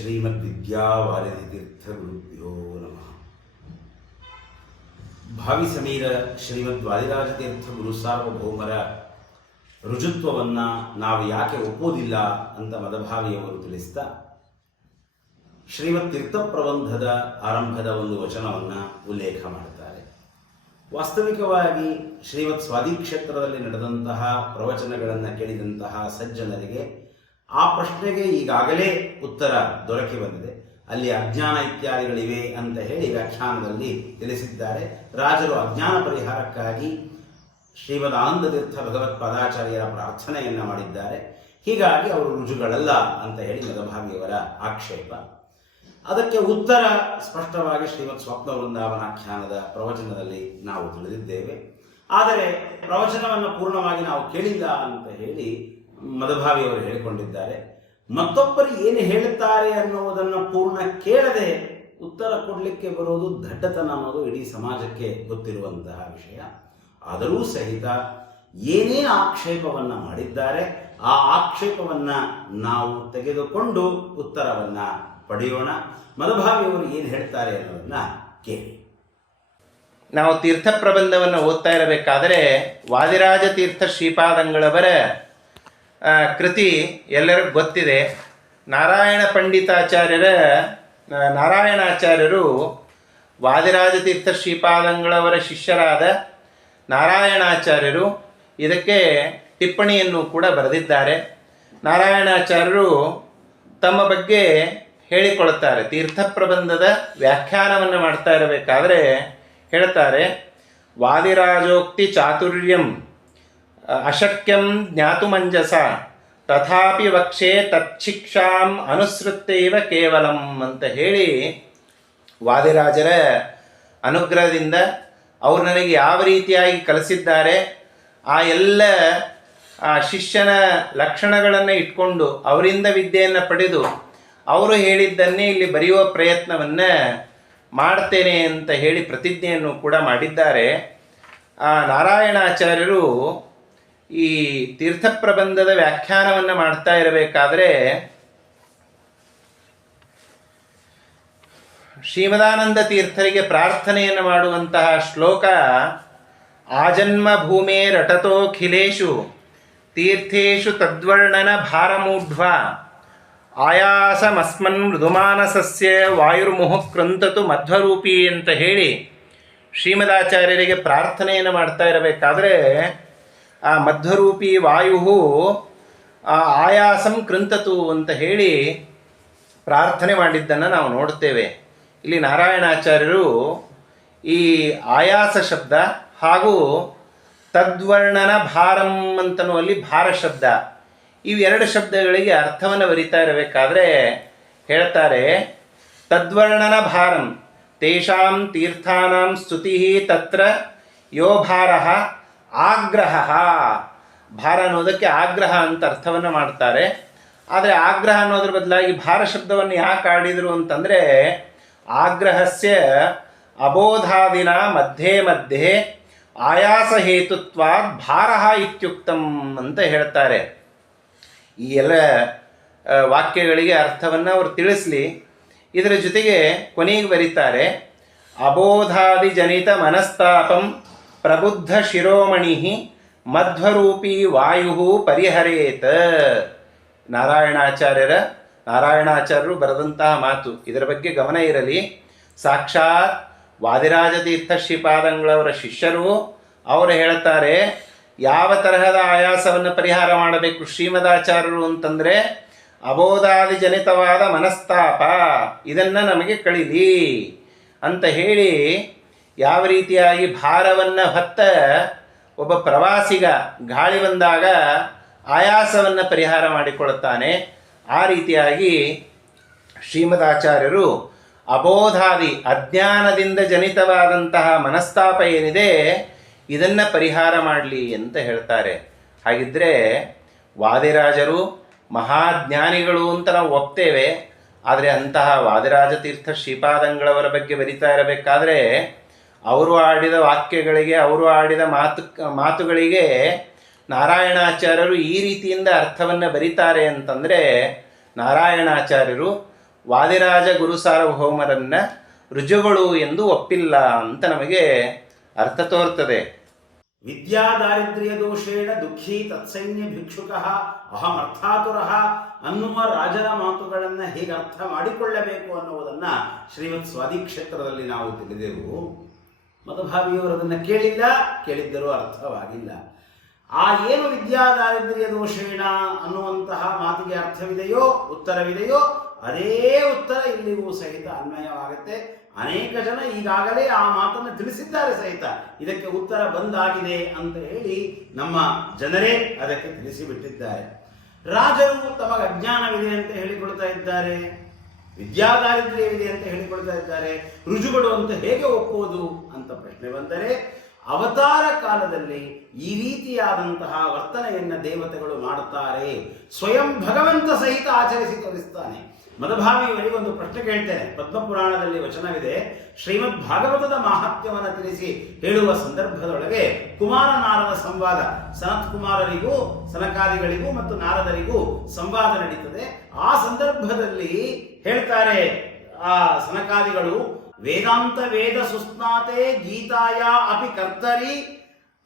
ಶ್ರೀಮದ್ವಿದ್ಯಾವಾರಿಧಿತೀರ್ಥಗುರುಭ್ಯೋ ನಮಃ ಭಾವಿ ಸಮೀರ ಶ್ರೀಮದ್ ವಾದಿರಾಜತೀರ್ಥ ಗುರು ಸಾರ್ವಭೌಮರ ರುಜುತ್ವವನ್ನು ನಾವು ಯಾಕೆ ಒಪ್ಪೋದಿಲ್ಲ ಅಂತ ಮದಭಾವಿಯವರು ತಿಳಿಸ್ತಾ ಶ್ರೀಮದ್ ತೀರ್ಥ ಪ್ರಬಂಧದ ಆರಂಭದ ಒಂದು ವಚನವನ್ನು ಉಲ್ಲೇಖ ಮಾಡ್ತಾರೆ. ವಾಸ್ತವಿಕವಾಗಿ ಶ್ರೀಮತ್ ಸ್ವಾದಿ ಕ್ಷೇತ್ರದಲ್ಲಿ ನಡೆದಂತಹ ಪ್ರವಚನಗಳನ್ನು ಕೇಳಿದಂತಹ ಸಜ್ಜನರಿಗೆ ಆ ಪ್ರಶ್ನೆಗೆ ಈಗಾಗಲೇ ಉತ್ತರ ದೊರಕಿ ಬಂದಿದೆ. ಅಲ್ಲಿ ಅಜ್ಞಾನ ಇತ್ಯಾದಿಗಳಿವೆ ಅಂತ ಹೇಳಿ ವ್ಯಾಖ್ಯಾನದಲ್ಲಿ ತಿಳಿಸಿದ್ದಾರೆ. ರಾಜರು ಅಜ್ಞಾನ ಪರಿಹಾರಕ್ಕಾಗಿ ಶ್ರೀಮದ್ ಆನಂದ ತೀರ್ಥ ಭಗವತ್ ಪದಾಚಾರ್ಯರ ಪ್ರಾರ್ಥನೆಯನ್ನು ಮಾಡಿದ್ದಾರೆ. ಹೀಗಾಗಿ ಅವರು ರುಜುಗಳಲ್ಲ ಅಂತ ಹೇಳಿ ಮದಭಾಗಿಯವರ ಆಕ್ಷೇಪ. ಅದಕ್ಕೆ ಉತ್ತರ ಸ್ಪಷ್ಟವಾಗಿ ಶ್ರೀಮತ್ ಸ್ವಪ್ನ ವೃಂದಾವನಾಖ್ಯಾನದ ಪ್ರವಚನದಲ್ಲಿ ನಾವು ತಿಳಿದಿದ್ದೇವೆ. ಆದರೆ ಪ್ರವಚನವನ್ನು ಪೂರ್ಣವಾಗಿ ನಾವು ಕೇಳಿಲ್ಲ ಅಂತ ಹೇಳಿ ಮದಭಾವಿಯವರು ಹೇಳಿಕೊಂಡಿದ್ದಾರೆ. ಮತ್ತೊಬ್ಬರು ಏನು ಹೇಳುತ್ತಾರೆ ಅನ್ನುವುದನ್ನು ಪೂರ್ಣ ಕೇಳದೆ ಉತ್ತರ ಕೊಡಲಿಕ್ಕೆ ಬರೋದು ದಡ್ಡತನ ಅನ್ನೋದು ಇಡೀ ಸಮಾಜಕ್ಕೆ ಗೊತ್ತಿರುವಂತಹ ವಿಷಯ. ಆದರೂ ಸಹಿತ ಏನೇ ಆಕ್ಷೇಪವನ್ನು ಮಾಡಿದ್ದಾರೆ, ಆ ಆಕ್ಷೇಪವನ್ನು ನಾವು ತೆಗೆದುಕೊಂಡು ಉತ್ತರವನ್ನು ಪಡೆಯೋಣ. ಮದಭಾವಿಯವರು ಏನು ಹೇಳ್ತಾರೆ ಅನ್ನೋದನ್ನ ಕೇಳಿ. ನಾವು ತೀರ್ಥ ಪ್ರಬಂಧವನ್ನು ಓದ್ತಾ ಇರಬೇಕಾದರೆ ವಾದಿರಾಜ ತೀರ್ಥ ಶ್ರೀಪಾದಂಗಳವರ ಕೃತಿ ಎಲ್ಲರಿಗೂ ಗೊತ್ತಿದೆ. ನಾರಾಯಣ ಪಂಡಿತಾಚಾರ್ಯರ ನಾರಾಯಣಾಚಾರ್ಯರು ವಾದಿರಾಜ ತೀರ್ಥ ಶ್ರೀಪಾದಂಗಳವರ ಶಿಷ್ಯರಾದ ನಾರಾಯಣಾಚಾರ್ಯರು ಇದಕ್ಕೆ ಟಿಪ್ಪಣಿಯನ್ನು ಕೂಡ ಬರೆದಿದ್ದಾರೆ. ನಾರಾಯಣಾಚಾರ್ಯರು ತಮ್ಮ ಬಗ್ಗೆ ಹೇಳಿಕೊಳ್ಳುತ್ತಾರೆ. ತೀರ್ಥ ಪ್ರಬಂಧದ ವ್ಯಾಖ್ಯಾನವನ್ನು ಮಾಡ್ತಾ ಇರಬೇಕಾದ್ರೆ ಹೇಳ್ತಾರೆ, ವಾದಿರಾಜೋಕ್ತಿ ಚಾತುರ್ಯಂ ಅಶಕ್ಯಂ ಜ್ಞಾತುಮಂಜಸ ತಥಾಪಿ ವಕ್ಷೆ ತಚ್ಛಿಕ್ಷಾಂ ಅನುಸೃತ್ಯವ ಕೇವಲಂ ಅಂತ ಹೇಳಿ ವಾದಿರಾಜರ ಅನುಗ್ರಹದಿಂದ ಅವರು ನನಗೆ ಯಾವ ರೀತಿಯಾಗಿ ಕಲಿಸಿದ್ದಾರೆ, ಆ ಎಲ್ಲ, ಆ ಶಿಷ್ಯನ ಲಕ್ಷಣಗಳನ್ನು ಇಟ್ಕೊಂಡು ಅವರಿಂದ ವಿದ್ಯೆಯನ್ನು ಪಡೆದು ಅವರು ಹೇಳಿದ್ದನ್ನೇ ಇಲ್ಲಿ ಬರೆಯುವ ಪ್ರಯತ್ನವನ್ನು ಮಾಡ್ತೇನೆ ಅಂತ ಹೇಳಿ ಪ್ರತಿಜ್ಞೆಯನ್ನು ಕೂಡ ಮಾಡಿದ್ದಾರೆ. ಆ ನಾರಾಯಣಾಚಾರ್ಯರು ಈ ತೀರ್ಥ ಪ್ರಬಂಧದ ವ್ಯಾಖ್ಯಾನವನ್ನು ಮಾಡ್ತಾ ಇರಬೇಕಾದ್ರೆ ಶ್ರೀಮದಾನಂದ ತೀರ್ಥರಿಗೆ ಪ್ರಾರ್ಥನೆಯನ್ನು ಮಾಡುವಂತಹ ಶ್ಲೋಕ, ಆಜನ್ಮ ಭೂಮೇ ರಟತೋಖಿಲೇಶು ತೀರ್ಥೇಶು ತದ್ವರ್ಣನ ಭಾರಮೂಢ್ವ, ಆಯಾಸಮಸ್ಮನ್ ಮೃದುಮಾನಸಸ್ಯ ವಾಯುರ್ಮುಹು ಕ್ರಂತತು ಮಧ್ವರೂಪಿ ಅಂತ ಹೇಳಿ ಶ್ರೀಮದಾಚಾರ್ಯರಿಗೆ ಪ್ರಾರ್ಥನೆಯನ್ನು ಮಾಡ್ತಾ ಇರಬೇಕಾದ್ರೆ ಆ ಮಧ್ವರೂಪಿ ವಾಯು ಆಯಾಸಂ ಕೃಂತತು ಅಂತ ಹೇಳಿ ಪ್ರಾರ್ಥನೆ ಮಾಡಿದ್ದನ್ನು ನಾವು ನೋಡ್ತೇವೆ. ಇಲ್ಲಿ ನಾರಾಯಣಾಚಾರ್ಯರು ಈ ಆಯಾಸ ಶಬ್ದ ಹಾಗೂ ತದ್ವರ್ಣನ ಭಾರಂ ಅಂತನ್ನುವಲ್ಲಿ ಭಾರ ಶಬ್ದ ಇವೆರಡು ಶಬ್ದಗಳಿಗೆ ಅರ್ಥವನ್ನು ಬರಿತಾ ಇರಬೇಕಾದ್ರೆ ಹೇಳ್ತಾರೆ, ತದ್ವರ್ಣನ ಭಾರಂ, ತೇಷಾಂ ತೀರ್ಥಾನಾಂ ಸ್ತುತಿ ತತ್ರ ಯೋ ಭಾರ ಆಗ್ರಹ. ಭಾರ ಅನ್ನೋದಕ್ಕೆ ಆಗ್ರಹ ಅಂತ ಅರ್ಥವನ್ನು ಮಾಡ್ತಾರೆ. ಆದರೆ ಆಗ್ರಹ ಅನ್ನೋದ್ರ ಬದಲಾಗಿ ಭಾರ ಶಬ್ದವನ್ನು ಯಾಕೆ ಆಡಿದರು ಅಂತಂದರೆ, ಆಗ್ರಹಸ್ಯ ಅಬೋಧಾದಿನ ಮಧ್ಯೆ ಮಧ್ಯೆ ಆಯಾಸ ಹೇತುತ್ವಾದ್ ಭಾರ ಇತ್ಯುಕ್ತಂ ಅಂತ ಹೇಳ್ತಾರೆ. ಈ ಎಲ್ಲ ವಾಕ್ಯಗಳಿಗೆ ಅರ್ಥವನ್ನು ಅವರು ತಿಳಿಸ್ಲಿ. ಇದರ ಜೊತೆಗೆ ಕೊನೆಗೆ ಬರೀತಾರೆ ಅಬೋಧಾದಿ ಜನಿತ ಮನಸ್ತಾಪಂ ಪ್ರಬುದ್ಧ ಶಿರೋಮಣಿ ಮಧ್ವರೂಪಿ ವಾಯು ಪರಿಹರೇತ. ನಾರಾಯಣಾಚಾರ್ಯರ, ನಾರಾಯಣಾಚಾರ್ಯರು ಬರೆದಂತಹ ಮಾತು. ಇದರ ಬಗ್ಗೆ ಗಮನ ಇರಲಿ. ಸಾಕ್ಷಾತ್ ವಾದಿರಾಜ ತೀರ್ಥ ಶ್ರೀಪಾದಂಗಳವರ ಶಿಷ್ಯರು ಅವರು ಹೇಳ್ತಾರೆ ಯಾವ ತರಹದ ಆಯಾಸವನ್ನು ಪರಿಹಾರ ಮಾಡಬೇಕು ಶ್ರೀಮದಾಚಾರ್ಯರು ಅಂತಂದರೆ, ಅಬೋಧಾದಿ ಜನಿತವಾದ ಮನಸ್ತಾಪ. ಇದನ್ನು ನಮಗೆ ಕಳಿಲಿ ಅಂತ ಹೇಳಿ ಯಾವ ರೀತಿಯಾಗಿ ಭಾರವನ್ನು ಹೊತ್ತ ಒಬ್ಬ ಪ್ರವಾಸಿಗ ಗಾಳಿ ಬಂದಾಗ ಆಯಾಸವನ್ನು ಪರಿಹಾರ ಮಾಡಿಕೊಳ್ಳುತ್ತಾನೆ, ಆ ರೀತಿಯಾಗಿ ಶ್ರೀಮದಾಚಾರ್ಯರು ಅಬೋಧಾದಿ ಅಜ್ಞಾನದಿಂದ ಜನಿತವಾದಂತಹ ಮನಸ್ತಾಪ ಏನಿದೆ, ಇದನ್ನು ಪರಿಹಾರ ಮಾಡಲಿ ಅಂತ ಹೇಳ್ತಾರೆ. ಹಾಗಿದ್ರೆ ವಾದಿರಾಜರು, ಮಹಾಜ್ಞಾನಿಗಳು ಅಂತ ನಾವು ಒಪ್ತೇವೆ, ಆದರೆ ಅಂತಹ ವಾದಿರಾಜ ತೀರ್ಥ ಶ್ರೀಪಾದಂಗಳವರ ಬಗ್ಗೆ ಬರಿತಾ ಇರಬೇಕಾದ್ರೆ ಅವರು ಆಡಿದ ವಾಕ್ಯಗಳಿಗೆ, ಅವರು ಆಡಿದ ಮಾತು, ಮಾತುಗಳಿಗೆ ನಾರಾಯಣಾಚಾರ್ಯರು ಈ ರೀತಿಯಿಂದ ಅರ್ಥವನ್ನು ಬರೀತಾರೆ ಅಂತಂದರೆ, ನಾರಾಯಣಾಚಾರ್ಯರು ವಾದಿರಾಜ ಗುರು ಸಾರ್ವಭೌಮರನ್ನ ರುಜುಗಳು ಎಂದು ಒಪ್ಪಿಲ್ಲ ಅಂತ ನಮಗೆ ಅರ್ಥ ತೋರ್ತದೆ. ವಿದ್ಯಾ ದಾರಿದ್ರ್ಯ ದೋಷೇಣ ದುಃಖಿ ತತ್ಸೈನ್ಯ ಭಿಕ್ಷುಕ ಅಹಂ ಅರ್ಥಾತುರ ಅನ್ನುವ ರಾಜರ ಮಾತುಗಳನ್ನು ಹೇಗೆ ಅರ್ಥ ಮಾಡಿಕೊಳ್ಳಬೇಕು ಅನ್ನುವುದನ್ನ ಶ್ರೀಮತ್ ಸ್ವಾದಿಕ್ಷೇತ್ರದಲ್ಲಿ ನಾವು ತಿಳಿದೆವು. ಮಧುಭಾವಿಯವರು ಅದನ್ನು ಕೇಳಿಲ್ಲ, ಕೇಳಿದ್ದರೂ ಅರ್ಥವಾಗಿಲ್ಲ. ಆ ಏನು ವಿದ್ಯಾದಾರಿದ್ರ್ಯ ದೋಷೇಣ ಅನ್ನುವಂತಹ ಮಾತಿಗೆ ಅರ್ಥವಿದೆಯೋ, ಉತ್ತರವಿದೆಯೋ, ಅದೇ ಉತ್ತರ ಇಲ್ಲಿಗೂ ಸಹಿತ ಅನ್ವಯವಾಗುತ್ತೆ. ಅನೇಕ ಜನ ಈಗಾಗಲೇ ಆ ಮಾತನ್ನು ತಿಳಿಸಿದ್ದಾರೆ ಸಹಿತ. ಇದಕ್ಕೆ ಉತ್ತರ ಬಂದಾಗಿದೆ ಅಂತ ಹೇಳಿ ನಮ್ಮ ಜನರೇ ಅದಕ್ಕೆ ತಿಳಿಸಿಬಿಟ್ಟಿದ್ದಾರೆ. ರಾಜರು ತಮಗೆ ಅಜ್ಞಾನವಿದೆ ಅಂತ ಹೇಳಿಕೊಳ್ತಾ ಇದ್ದಾರೆ. ವಿದ್ಯಾದಾರಿದ್ರ್ಯವಿದೆ ಅಂತ ಹೇಳಿಕೊಳ್ತಾ ಇದ್ದಾರೆ. ರುಜುಗಳು ಅಂತ ಹೇಗೆ ಒಪ್ಪುವುದು ಅಂತ ಪ್ರಶ್ನೆ ಬಂದರೆ, ಅವತಾರ ಕಾಲದಲ್ಲಿ ಈ ರೀತಿಯಾದಂತಹ ವರ್ತನೆಯನ್ನ ದೇವತೆಗಳು ಮಾಡುತ್ತಾರೆ. ಸ್ವಯಂ ಭಗವಂತ ಸಹಿತ ಆಚರಿಸಿ ತೋರಿಸ್ತಾನೆ. ಮದಭಾವಿಯವರಿಗೆ ಒಂದು ಪ್ರಶ್ನೆ ಕೇಳ್ತೇನೆ. ಪದ್ಮಪುರಾಣದಲ್ಲಿ ವಚನವಿದೆ, ಶ್ರೀಮದ್ ಭಾಗವತದ ಮಾಹಾತ್ಮ್ಯವನ್ನು ತಿಳಿಸಿ ಹೇಳುವ ಸಂದರ್ಭದೊಳಗೆ ಕುಮಾರ ನಾರದ ಸಂವಾದ, ಸನತ್ ಕುಮಾರರಿಗೂ, ಸನಕಾದಿಗಳಿಗೂ ಮತ್ತು ನಾರದರಿಗೂ ಸಂವಾದ ನಡೀತದೆ. ಆ ಸಂದರ್ಭದಲ್ಲಿ ಹೇಳ್ತಾರೆ, ಆ ಸನಕಾದಿಗಳು ವೇದಾಂತ ವೇದ ಸುಸ್ನಾತೆ ಗೀತಾಯ ಅಪಿ ಕರ್ತರಿ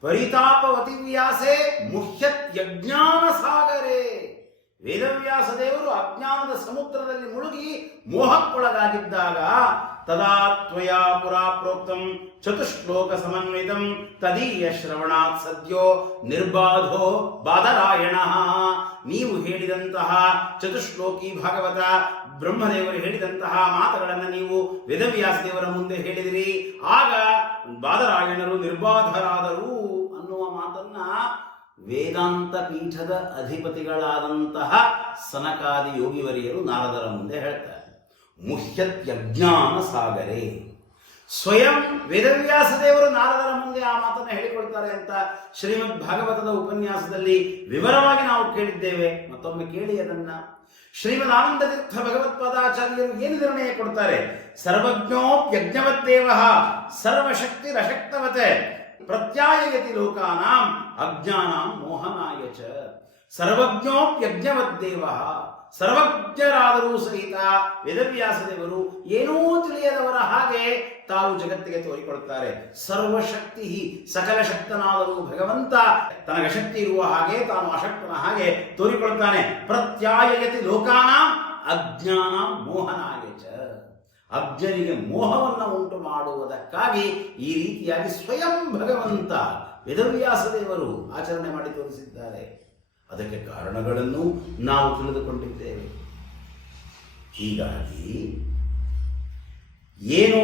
ಪರಿತಾಪವತಿ ವ್ಯಾಸೆ ಯಜ್ಞಾನ ಸಾಗರೇ ವೇದವ್ಯಾಸ ದೇವರು ಅಜ್ಞಾನದ ಸಮುದ್ರದಲ್ಲಿ ಮುಳುಗಿ ಮೋಹಕ್ಕೊಳಗಾಗಿದ್ದಾಗ ತದಾ ತ್ವಯಾ ಪುರಾ ಪ್ರೋಕ್ತಂ ಚತುಶ್ಲೋಕ ಸಮನ್ವಿತಂ ತದೀಯ ಶ್ರವಣಾತ್ ಸದ್ಯೋ ನಿರ್ಬಾಧೋ ಬಾದರಾಯಣ ನೀವು ಹೇಳಿದಂತಹ ಚತುಶ್ಲೋಕಿ ಭಾಗವತ ಬ್ರಹ್ಮದೇವರು ಹೇಳಿದಂತಹ ಮಾತುಗಳನ್ನು ನೀವು ವೇದವ್ಯಾಸ ದೇವರ ಮುಂದೆ ಹೇಳಿದಿರಿ. ಆಗ ಬಾದರಾಯಣರು ನಿರ್ಬಾಧರಾದರು ಅನ್ನುವ ಮಾತನ್ನ ವೇದಾಂತ ಪೀಠದ ಅಧಿಪತಿಗಳಾದಂತಹ ಸನಕಾದಿ ಯೋಗಿವರಿಯರು ನಾರದರ ಮುಂದೆ ಹೇಳ್ತಾರೆ. ಮುಹ್ಯತ್ಯಜ್ಞಾನ ಸಾಗರೆ. ಸ್ವಯಂ ವೇದವ್ಯಾಸ ದೇವರು ನಾರದರ ಮುಂದೆ ಆ ಮಾತನ್ನು ಹೇಳಿಕೊಳ್ತಾರೆ ಅಂತ ಶ್ರೀಮದ್ ಭಾಗವತದ ಉಪನ್ಯಾಸದಲ್ಲಿ ವಿವರವಾಗಿ ನಾವು ಕೇಳಿದ್ದೇವೆ. ಮತ್ತೊಮ್ಮೆ ಕೇಳಿ ಅದನ್ನ. ಶ್ರೀಮದ್ ಆನಂದ ತೀರ್ಥ ಭಗವತ್ಪಾದಾಚಾರ್ಯರು ಏನು ನಿರ್ಣಯ ಕೊಡ್ತಾರೆ? ಸರ್ವಜ್ಞೋಪ್ಯಜ್ಞವತ್ತೇವ ಸರ್ವಶಕ್ತಿ ರಶಕ್ತವತೆ, ಪ್ರತ್ಯಾಯಯತಿ ಲೋಕಾನಾಂ ಅಜ್ಞಾನಾಂ ಮೋಹನಾಯ ಚ. ಸರ್ವಜ್ಞೋಪ್ಯಜ್ಞವದ್ದೇವ ಸರ್ವಜ್ಞರಾದರೂ ಸಹಿತ ವೇದವ್ಯಾಸ ದೇವರು ಏನೂ ತಿಳಿಯದವರ ಹಾಗೆ ತಾವು ಜಗತ್ತಿಗೆ ತೋರಿಕೊಡುತ್ತಾರೆ. ಸರ್ವಶಕ್ತಿ ಸಕಲ ಶಕ್ತನಾದರೂ ಭಗವಂತ ತನಗೆ ಶಕ್ತಿ ಇರುವ ಹಾಗೆ ತಾನು ಅಶಕ್ತನ ಹಾಗೆ ತೋರಿಕೊಳ್ತಾನೆ. ಪ್ರತ್ಯಾಯಯತಿ ಲೋಕಾನ ಅಜ್ಞಾನ ಮೋಹನಾಗೆ ಚ. ಅಜ್ಞನಿಗೆ ಮೋಹವನ್ನು ಉಂಟು ಮಾಡುವುದಕ್ಕಾಗಿ ಈ ರೀತಿಯಾಗಿ ಸ್ವಯಂ ಭಗವಂತ ವೇದವ್ಯಾಸ ದೇವರು ಆಚರಣೆ ಮಾಡಿ ತೋರಿಸಿದ್ದಾರೆ. ಅದಕ್ಕೆ ಕಾರಣಗಳನ್ನು ನಾವು ತಿಳಿದುಕೊಂಡಿದ್ದೇವೆ. ಹೀಗಾಗಿ ಏನು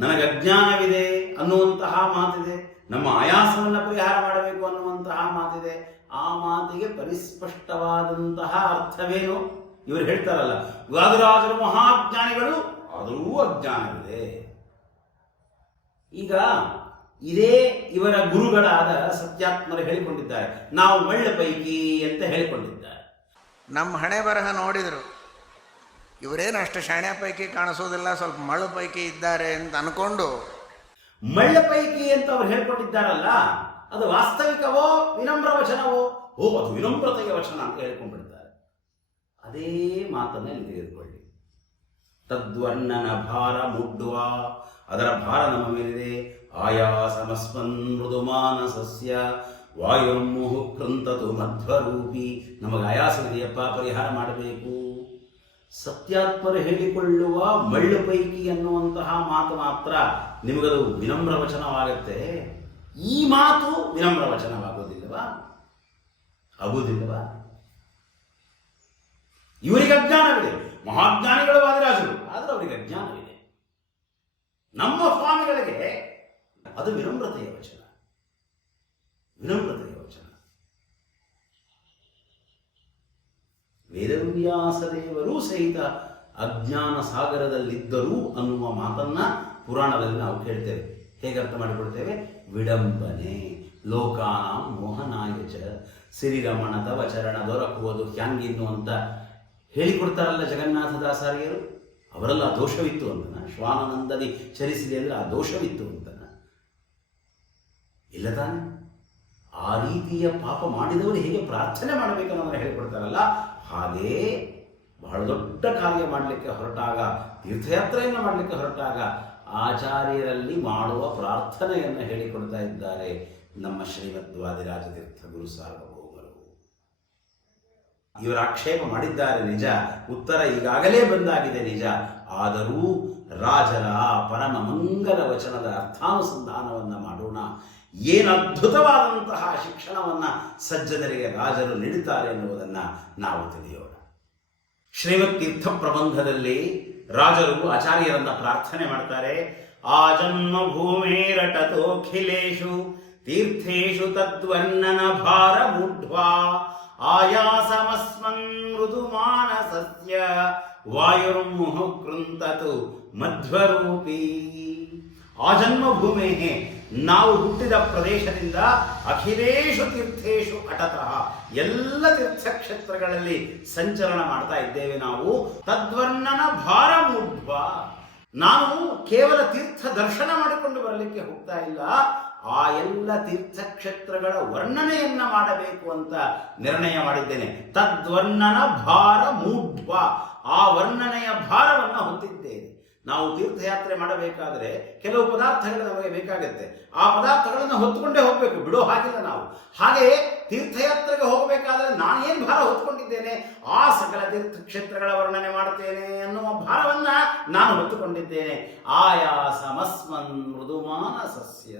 ನನಗೆ ಅಜ್ಞಾನವಿದೆ ಅನ್ನುವಂತಹ ಮಾತಿದೆ, ನಮ್ಮ ಆಯಾಸವನ್ನು ಪರಿಹಾರ ಮಾಡಬೇಕು ಅನ್ನುವಂತಹ ಮಾತಿದೆ, ಆ ಮಾತಿಗೆ ಪರಿಸ್ಪಷ್ಟವಾದಂತಹ ಅರ್ಥವೇನು? ಇವರು ಹೇಳ್ತಾರಲ್ಲ ಗಾದರಾಜರು ಮಹಾಜ್ಞಾನಿಗಳು, ಆದರೂ ಅಜ್ಞಾನವಿದೆ. ಈಗ ಇದೇ ಇವರ ಗುರುಗಳಾದ ಸತ್ಯಾತ್ಮರು ಹೇಳಿಕೊಂಡಿದ್ದಾರೆ. ನಾವು ಮಳ್ಳ ಪೈಕಿ ಅಂತ ಹೇಳಿಕೊಂಡಿದ್ದಾರೆ. ನಮ್ಮ ಹಣೆ ಬರಹ ನೋಡಿದರು. ಇವರೇನು ಅಷ್ಟು ಶಾಣ್ಯ ಪೈಕಿ ಕಾಣಿಸೋದಿಲ್ಲ ಸ್ವಲ್ಪ ಮಳ್ಳ ಪೈಕಿ ಇದ್ದಾರೆ ಅಂತ ಅನ್ಕೊಂಡು. ಮಳ್ಳ ಪೈಕಿ ಅಂತ ಅವ್ರು ಹೇಳ್ಕೊಂಡಿದ್ದಾರಲ್ಲ ಅದು ವಾಸ್ತವಿಕವೋ ವಿನಮ್ರ ವಚನವೋ? ಓ ಅದು ವಿನಮ್ರತೆಯ ವಚನ ಅಂತ ಹೇಳ್ಕೊಂಡ್ಬಿಡ್ತಾರೆ. ಅದೇ ಮಾತನ್ನ ಇಲ್ಲಿ ತೆಗೆದುಕೊಳ್ಳಿ. ತದ್ವರ್ಣನ ಭಾರ ಮುಡ್ಡುವ ಅದರ ಭಾರ ನಮ್ಮ ಮೇಲಿದೆ. ಆಯಾಸಮಸ್ಮನ್ ಮೃದು ಮಾನಸಸ್ಯ ವಾಯುರ್ಮುಹು ಕೃಂತತು ಮಧ್ವರೂಪಿ ನಮಗೆ ಆಯಾಸವಿದೆಯಪ್ಪ ಪರಿಹಾರ ಮಾಡಬೇಕು. ಸತ್ಯಾತ್ಮರು ಹೇಳಿಕೊಳ್ಳುವ ಮಳ್ಳು ಪೈಕಿ ಅನ್ನುವಂತಹ ಮಾತು ಮಾತ್ರ ನಿಮಗದು ವಿನಮ್ರ ವಚನವಾಗತ್ತೆ. ಈ ಮಾತು ವಿನಮ್ರ ವಚನವಾಗೋದಿಲ್ಲವಾ ಆಗುವುದಿಲ್ಲವಾ? ಇವರಿಗೆ ಅಜ್ಞಾನವಿದೆ. ಮಹಾಜ್ಞಾನಿಗಳು ವಾದಿರಾಜರು, ಆದರೆ ಅವರಿಗೆ ಅಜ್ಞಾನವಿದೆ. ನಮ್ಮ ಸ್ವಾಮಿಗಳಿಗೆ ಅದು ವಿನಮ್ರತೆಯ ವಚನ. ವಿನಮ್ರತೆಯ ವಚನ. ವೇದವ್ಯಾಸ ದೇವರು ಸಹಿತ ಅಜ್ಞಾನ ಸಾಗರದಲ್ಲಿದ್ದರು ಅನ್ನುವ ಮಾತನ್ನ ಪುರಾಣದಲ್ಲಿ ನಾವು ಕೇಳ್ತೇವೆ. ಹೇಗೆ ಅರ್ಥ ಮಾಡಿಕೊಳ್ತೇವೆ? ವಿಡಂಬನೆ, ಲೋಕಾನ ಮೋಹನಾಯಚ ಸಿರಿರಮಣ ತವ ಚರಣ ದೊರಕುವುದು ಹ್ಯಾಂಗಿನ್ನು ಅಂತ ಹೇಳಿಕೊಡ್ತಾರಲ್ಲ ಜಗನ್ನಾಥದಾಸಾರ್ಯರು? ಅವರೆಲ್ಲ ದೋಷವಿತ್ತು ಅಂತ ಶ್ವಾನನಂದದಿ ಚರಿಸಿದೆ ಅಂದರೆ ಆ ದೋಷವಿತ್ತು ಅಂತನ ಇಲ್ಲ ತಾನೆ ಆ ರೀತಿಯ ಪಾಪ ಮಾಡಿದವರು ಹೇಗೆ ಪ್ರಾರ್ಥನೆ ಮಾಡಬೇಕನ್ನೋದನ್ನು ಹೇಳಿಕೊಡ್ತಾರಲ್ಲ? ಹಾಗೇ ಬಹಳ ದೊಡ್ಡ ಕಾರ್ಯ ಮಾಡಲಿಕ್ಕೆ ಹೊರಟಾಗ, ತೀರ್ಥಯಾತ್ರೆಯನ್ನು ಮಾಡಲಿಕ್ಕೆ ಹೊರಟಾಗ ಆಚಾರ್ಯರಲ್ಲಿ ಮಾಡುವ ಪ್ರಾರ್ಥನೆಯನ್ನು ಹೇಳಿಕೊಡ್ತಾ ಇದ್ದಾರೆ ನಮ್ಮ ಶ್ರೀಮದ್ವಾದಿರಾಜ ತೀರ್ಥ ಗುರು ಸಾರ್ವಭೌಮರು. ಇವರ ಆಕ್ಷೇಪ ಮಾಡಿದ್ದಾರೆ ನಿಜ, ಉತ್ತರ ಈಗಾಗಲೇ ಬಂದಾಗಿದೆ ನಿಜ. ಆದರೂ ರಾಜರ ಪರಮ ಮಂಗಲ ವಚನದ ಅರ್ಥಾನುಸಂಧಾನವನ್ನು ಮಾಡೋಣ ಏನು ಅದ್ಭುತವಾದಂತಹ ಶಿಕ್ಷಣವನ್ನು ಸಜ್ಜನರಿಗೆ ರಾಜರು ನೀಡುತ್ತಾರೆ ಎನ್ನುವುದನ್ನು ನಾವು ತಿಳಿಯೋಣ. ಶ್ರೀಮತ್ ತೀರ್ಥ ಪ್ರಬಂಧದಲ್ಲಿ ರಾಜರು ಆಚಾರ್ಯರನ್ನ ಪ್ರಾರ್ಥನೆ ಮಾಡ್ತಾರೆ. ಆ ಜನ್ಮ ಭೂಮೇರಟತೋಖಿಲೇಶು ತೀರ್ಥೇಶು ತದ್ವರ್ಣನ ಭಾರ ಮೂಢ್ವಾ ಆಯಾಸಮಸ್ಮನ್ ಮೃದು ಮಾನಸಸ್ಯ ವಾಯುರ್ಮುಹು ಕೃಂತತು ಮಧ್ವರೂಪಿ. ಆ ಜನ್ಮಭೂಮೇ ನಾವು ಹುಟ್ಟಿದ ಪ್ರದೇಶದಿಂದ ಅಖಿಲೇಶು ತೀರ್ಥೇಶು ಅಟತಃ ಎಲ್ಲ ತೀರ್ಥಕ್ಷೇತ್ರಗಳಲ್ಲಿ ಸಂಚಲನ ಮಾಡ್ತಾ ಇದ್ದೇವೆ ನಾವು. ತದ್ವರ್ಣನ ಭಾರ ಮೂಢ್ವ ನಾನು ಕೇವಲ ತೀರ್ಥ ದರ್ಶನ ಮಾಡಿಕೊಂಡು ಬರಲಿಕ್ಕೆ ಹೋಗ್ತಾ ಇಲ್ಲ. ಆ ಎಲ್ಲ ತೀರ್ಥಕ್ಷೇತ್ರಗಳ ವರ್ಣನೆಯನ್ನ ಮಾಡಬೇಕು ಅಂತ ನಿರ್ಣಯ ಮಾಡಿದ್ದೇನೆ. ತದ್ವರ್ಣನ ಭಾರ ಮೂಢ್ವ ಆ ವರ್ಣನೆಯ ಭಾರವನ್ನು ಹೊತ್ತಿದ್ದೇನೆ ನಾವು ತೀರ್ಥಯಾತ್ರೆ ಮಾಡಬೇಕಾದರೆ ಕೆಲವು ಪದಾರ್ಥಗಳು ನಮಗೆ ಬೇಕಾಗುತ್ತೆ. ಆ ಪದಾರ್ಥಗಳನ್ನು ಹೊತ್ತುಕೊಂಡೇ ಹೋಗಬೇಕು. ಬಿಡೋ ಹಾಗಿಲ್ಲ ನಾವು. ಹಾಗೆ ತೀರ್ಥಯಾತ್ರೆಗೆ ಹೋಗಬೇಕಾದ್ರೆ ನಾನೇನು ಭಾರ ಹೊತ್ತುಕೊಂಡಿದ್ದೇನೆ? ಆ ಸಕಲ ತೀರ್ಥಕ್ಷೇತ್ರಗಳ ವರ್ಣನೆ ಮಾಡ್ತೇನೆ ಅನ್ನುವ ಭಾರವನ್ನ ನಾನು ಹೊತ್ತುಕೊಂಡಿದ್ದೇನೆ. ಆಯಾಸಮಸ್ಮನ್ ಮೃದುಮಾನ ಸಸ್ಯ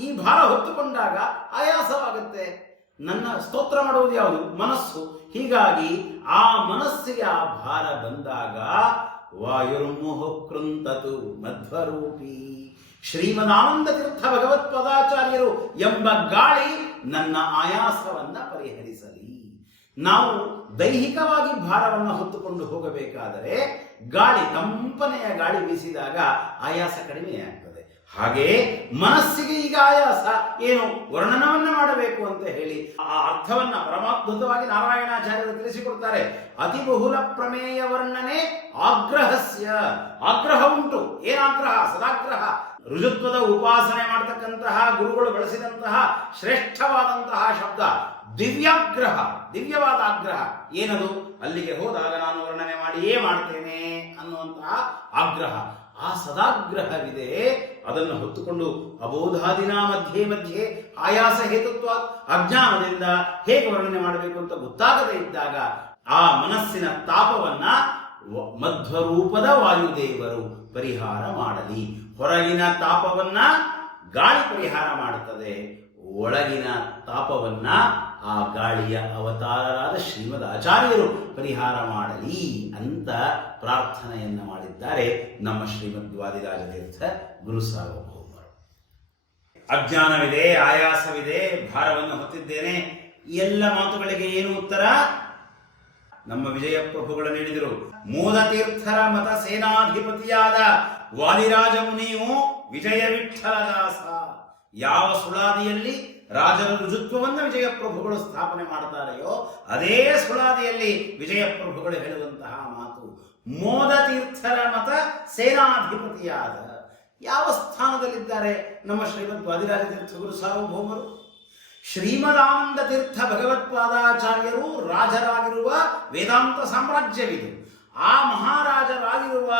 ಈ ಭಾರ ಹೊತ್ತುಕೊಂಡಾಗ ಆಯಾಸವಾಗುತ್ತೆ. ನನ್ನ ಸ್ತೋತ್ರ ಮಾಡುವುದು ಯಾವುದು? ಮನಸ್ಸು. ಹೀಗಾಗಿ ಆ ಮನಸ್ಸಿಗೆ ಆ ಭಾರ ಬಂದಾಗ ವಾಯುರ್ಮುಹ ಮಧ್ವರೂಪಿ. ಶ್ರೀಮದಾನಂದ ತೀರ್ಥ ಭಗವತ್ಪದಾಚಾರ್ಯರು ಎಂಬ ಗಾಳಿ ನನ್ನ ಆಯಾಸವನ್ನ ಪರಿಹರಿಸಲಿ. ನಾವು ದೈಹಿಕವಾಗಿ ಭಾರವನ್ನು ಹೊತ್ತುಕೊಂಡು ಹೋಗಬೇಕಾದರೆ ಗಾಳಿ ತಂಪನೆಯ ಗಾಳಿ ಬೀಸಿದಾಗ ಆಯಾಸ ಕಡಿಮೆಯಾಗ್ತದೆ. ಹಾಗೆ ಮನಸ್ಸಿಗೆ ಈಗ ಆಯಾಸ, ಏನು ವರ್ಣನವನ್ನ ಮಾಡಬೇಕು ಅಂತ ಹೇಳಿ ಆ ಅರ್ಥವನ್ನ ಪರಮಾದ್ಭುತವಾಗಿ ನಾರಾಯಣಾಚಾರ್ಯರು ತಿಳಿಸಿಕೊಡ್ತಾರೆ. ಅತಿ ಬಹುಲ ಪ್ರಮೇಯ ವರ್ಣನೆ ಆಗ್ರಹಸ್ಯ. ಆಗ್ರಹ ಉಂಟು. ಏನಾಗ್ರಹ? ಸದಾಗ್ರಹ. ರುಜುತ್ವದ ಉಪಾಸನೆ ಮಾಡತಕ್ಕಂತಹ ಗುರುಗಳು ಬಳಸಿದಂತಹ ಶ್ರೇಷ್ಠವಾದಂತಹ ಶಬ್ದ. ದಿವ್ಯಾಗ್ರಹ. ದಿವ್ಯವಾದ ಆಗ್ರಹ. ಏನದು? ಅಲ್ಲಿಗೆ ಹೋದಾಗ ನಾನು ವರ್ಣನೆ ಮಾಡಿಯೇ ಮಾಡ್ತೇನೆ ಅನ್ನುವಂತಹ ಆಗ್ರಹ. ಆ ಸದಾಗ್ರಹವಿದೆ. ಅದನ್ನು ಹೊತ್ತುಕೊಂಡು ಅಬೋಧಾದಿನ ಮಧ್ಯೆ ಮಧ್ಯೆ ಆಯಾಸ ಹೇತುತ್ವ ಅಜ್ಞಾನದಿಂದ ಹೇಗೆ ವರ್ಣನೆ ಮಾಡಬೇಕು ಅಂತ ಗೊತ್ತಾಗದೇ ಇದ್ದಾಗ ಆ ಮನಸ್ಸಿನ ತಾಪವನ್ನ ಮಧ್ವರೂಪದ ವಾಯುದೇವರು ಪರಿಹಾರ ಮಾಡಲಿ. ಹೊರಗಿನ ತಾಪವನ್ನ ಗಾಳಿ ಪರಿಹಾರ ಮಾಡುತ್ತದೆ. ಒಳಗಿನ ತಾಪವನ್ನ ಆ ಗಾಳಿಯ ಅವತಾರರಾದ ಶ್ರೀಮದ್ ಆಚಾರ್ಯರು ಪರಿಹಾರ ಮಾಡಲಿ ಅಂತ ಪ್ರಾರ್ಥನೆಯನ್ನು ಮಾಡಿದ್ದಾರೆ ನಮ್ಮ ಶ್ರೀಮದ್ ತೀರ್ಥ ಗುರು ಸಾರ್ವಭೌಮರು ಅಜ್ಞಾನವಿದೆ, ಆಯಾಸವಿದೆ, ಭಾರವನ್ನು ಹೊತ್ತಿದ್ದೇನೆ ಎಲ್ಲ ಮಾತುಗಳಿಗೆ ಏನು ಉತ್ತರ? ನಮ್ಮ ವಿಜಯ ಪ್ರಭುಗಳು ನೀಡಿದರು ಮೂಲತೀರ್ಥರ ತೀರ್ಥರ ಮತ ಸೇನಾಧಿಪತಿಯಾದ ವಾದಿರಾಜ ಮುನಿಯು ವಿಜಯ ವಿಠಲದಾಸ ಯಾವ ಸುಳಾದಿಯಲ್ಲಿ ರಾಜರ ರುಜುತ್ವವನ್ನು ವಿಜಯಪ್ರಭುಗಳು ಸ್ಥಾಪನೆ ಮಾಡ್ತಾರೆಯೋ ಅದೇ ಸುಳಾದಿಯಲ್ಲಿ ವಿಜಯಪ್ರಭುಗಳು ಹೇಳುವಂತಹ ಮಾತು, ಮೋದ ತೀರ್ಥರ ಮತ ಸೇನಾಧಿಪತಿಯಾದ ಯಾವ ಸ್ಥಾನದಲ್ಲಿದ್ದಾರೆ ನಮ್ಮ ಶ್ರೀಮದ್ ವಾದಿರಾಜ ತೀರ್ಥ ಗುರು ಸಾರ್ವಭೌಮರು? ಶ್ರೀಮದಾನಂದ ತೀರ್ಥ ಭಗವತ್ಪಾದಾಚಾರ್ಯರು ರಾಜರಾಗಿರುವ ವೇದಾಂತ ಸಾಮ್ರಾಜ್ಯವಿದು. ಆ ಮಹಾರಾಜರಾಗಿರುವ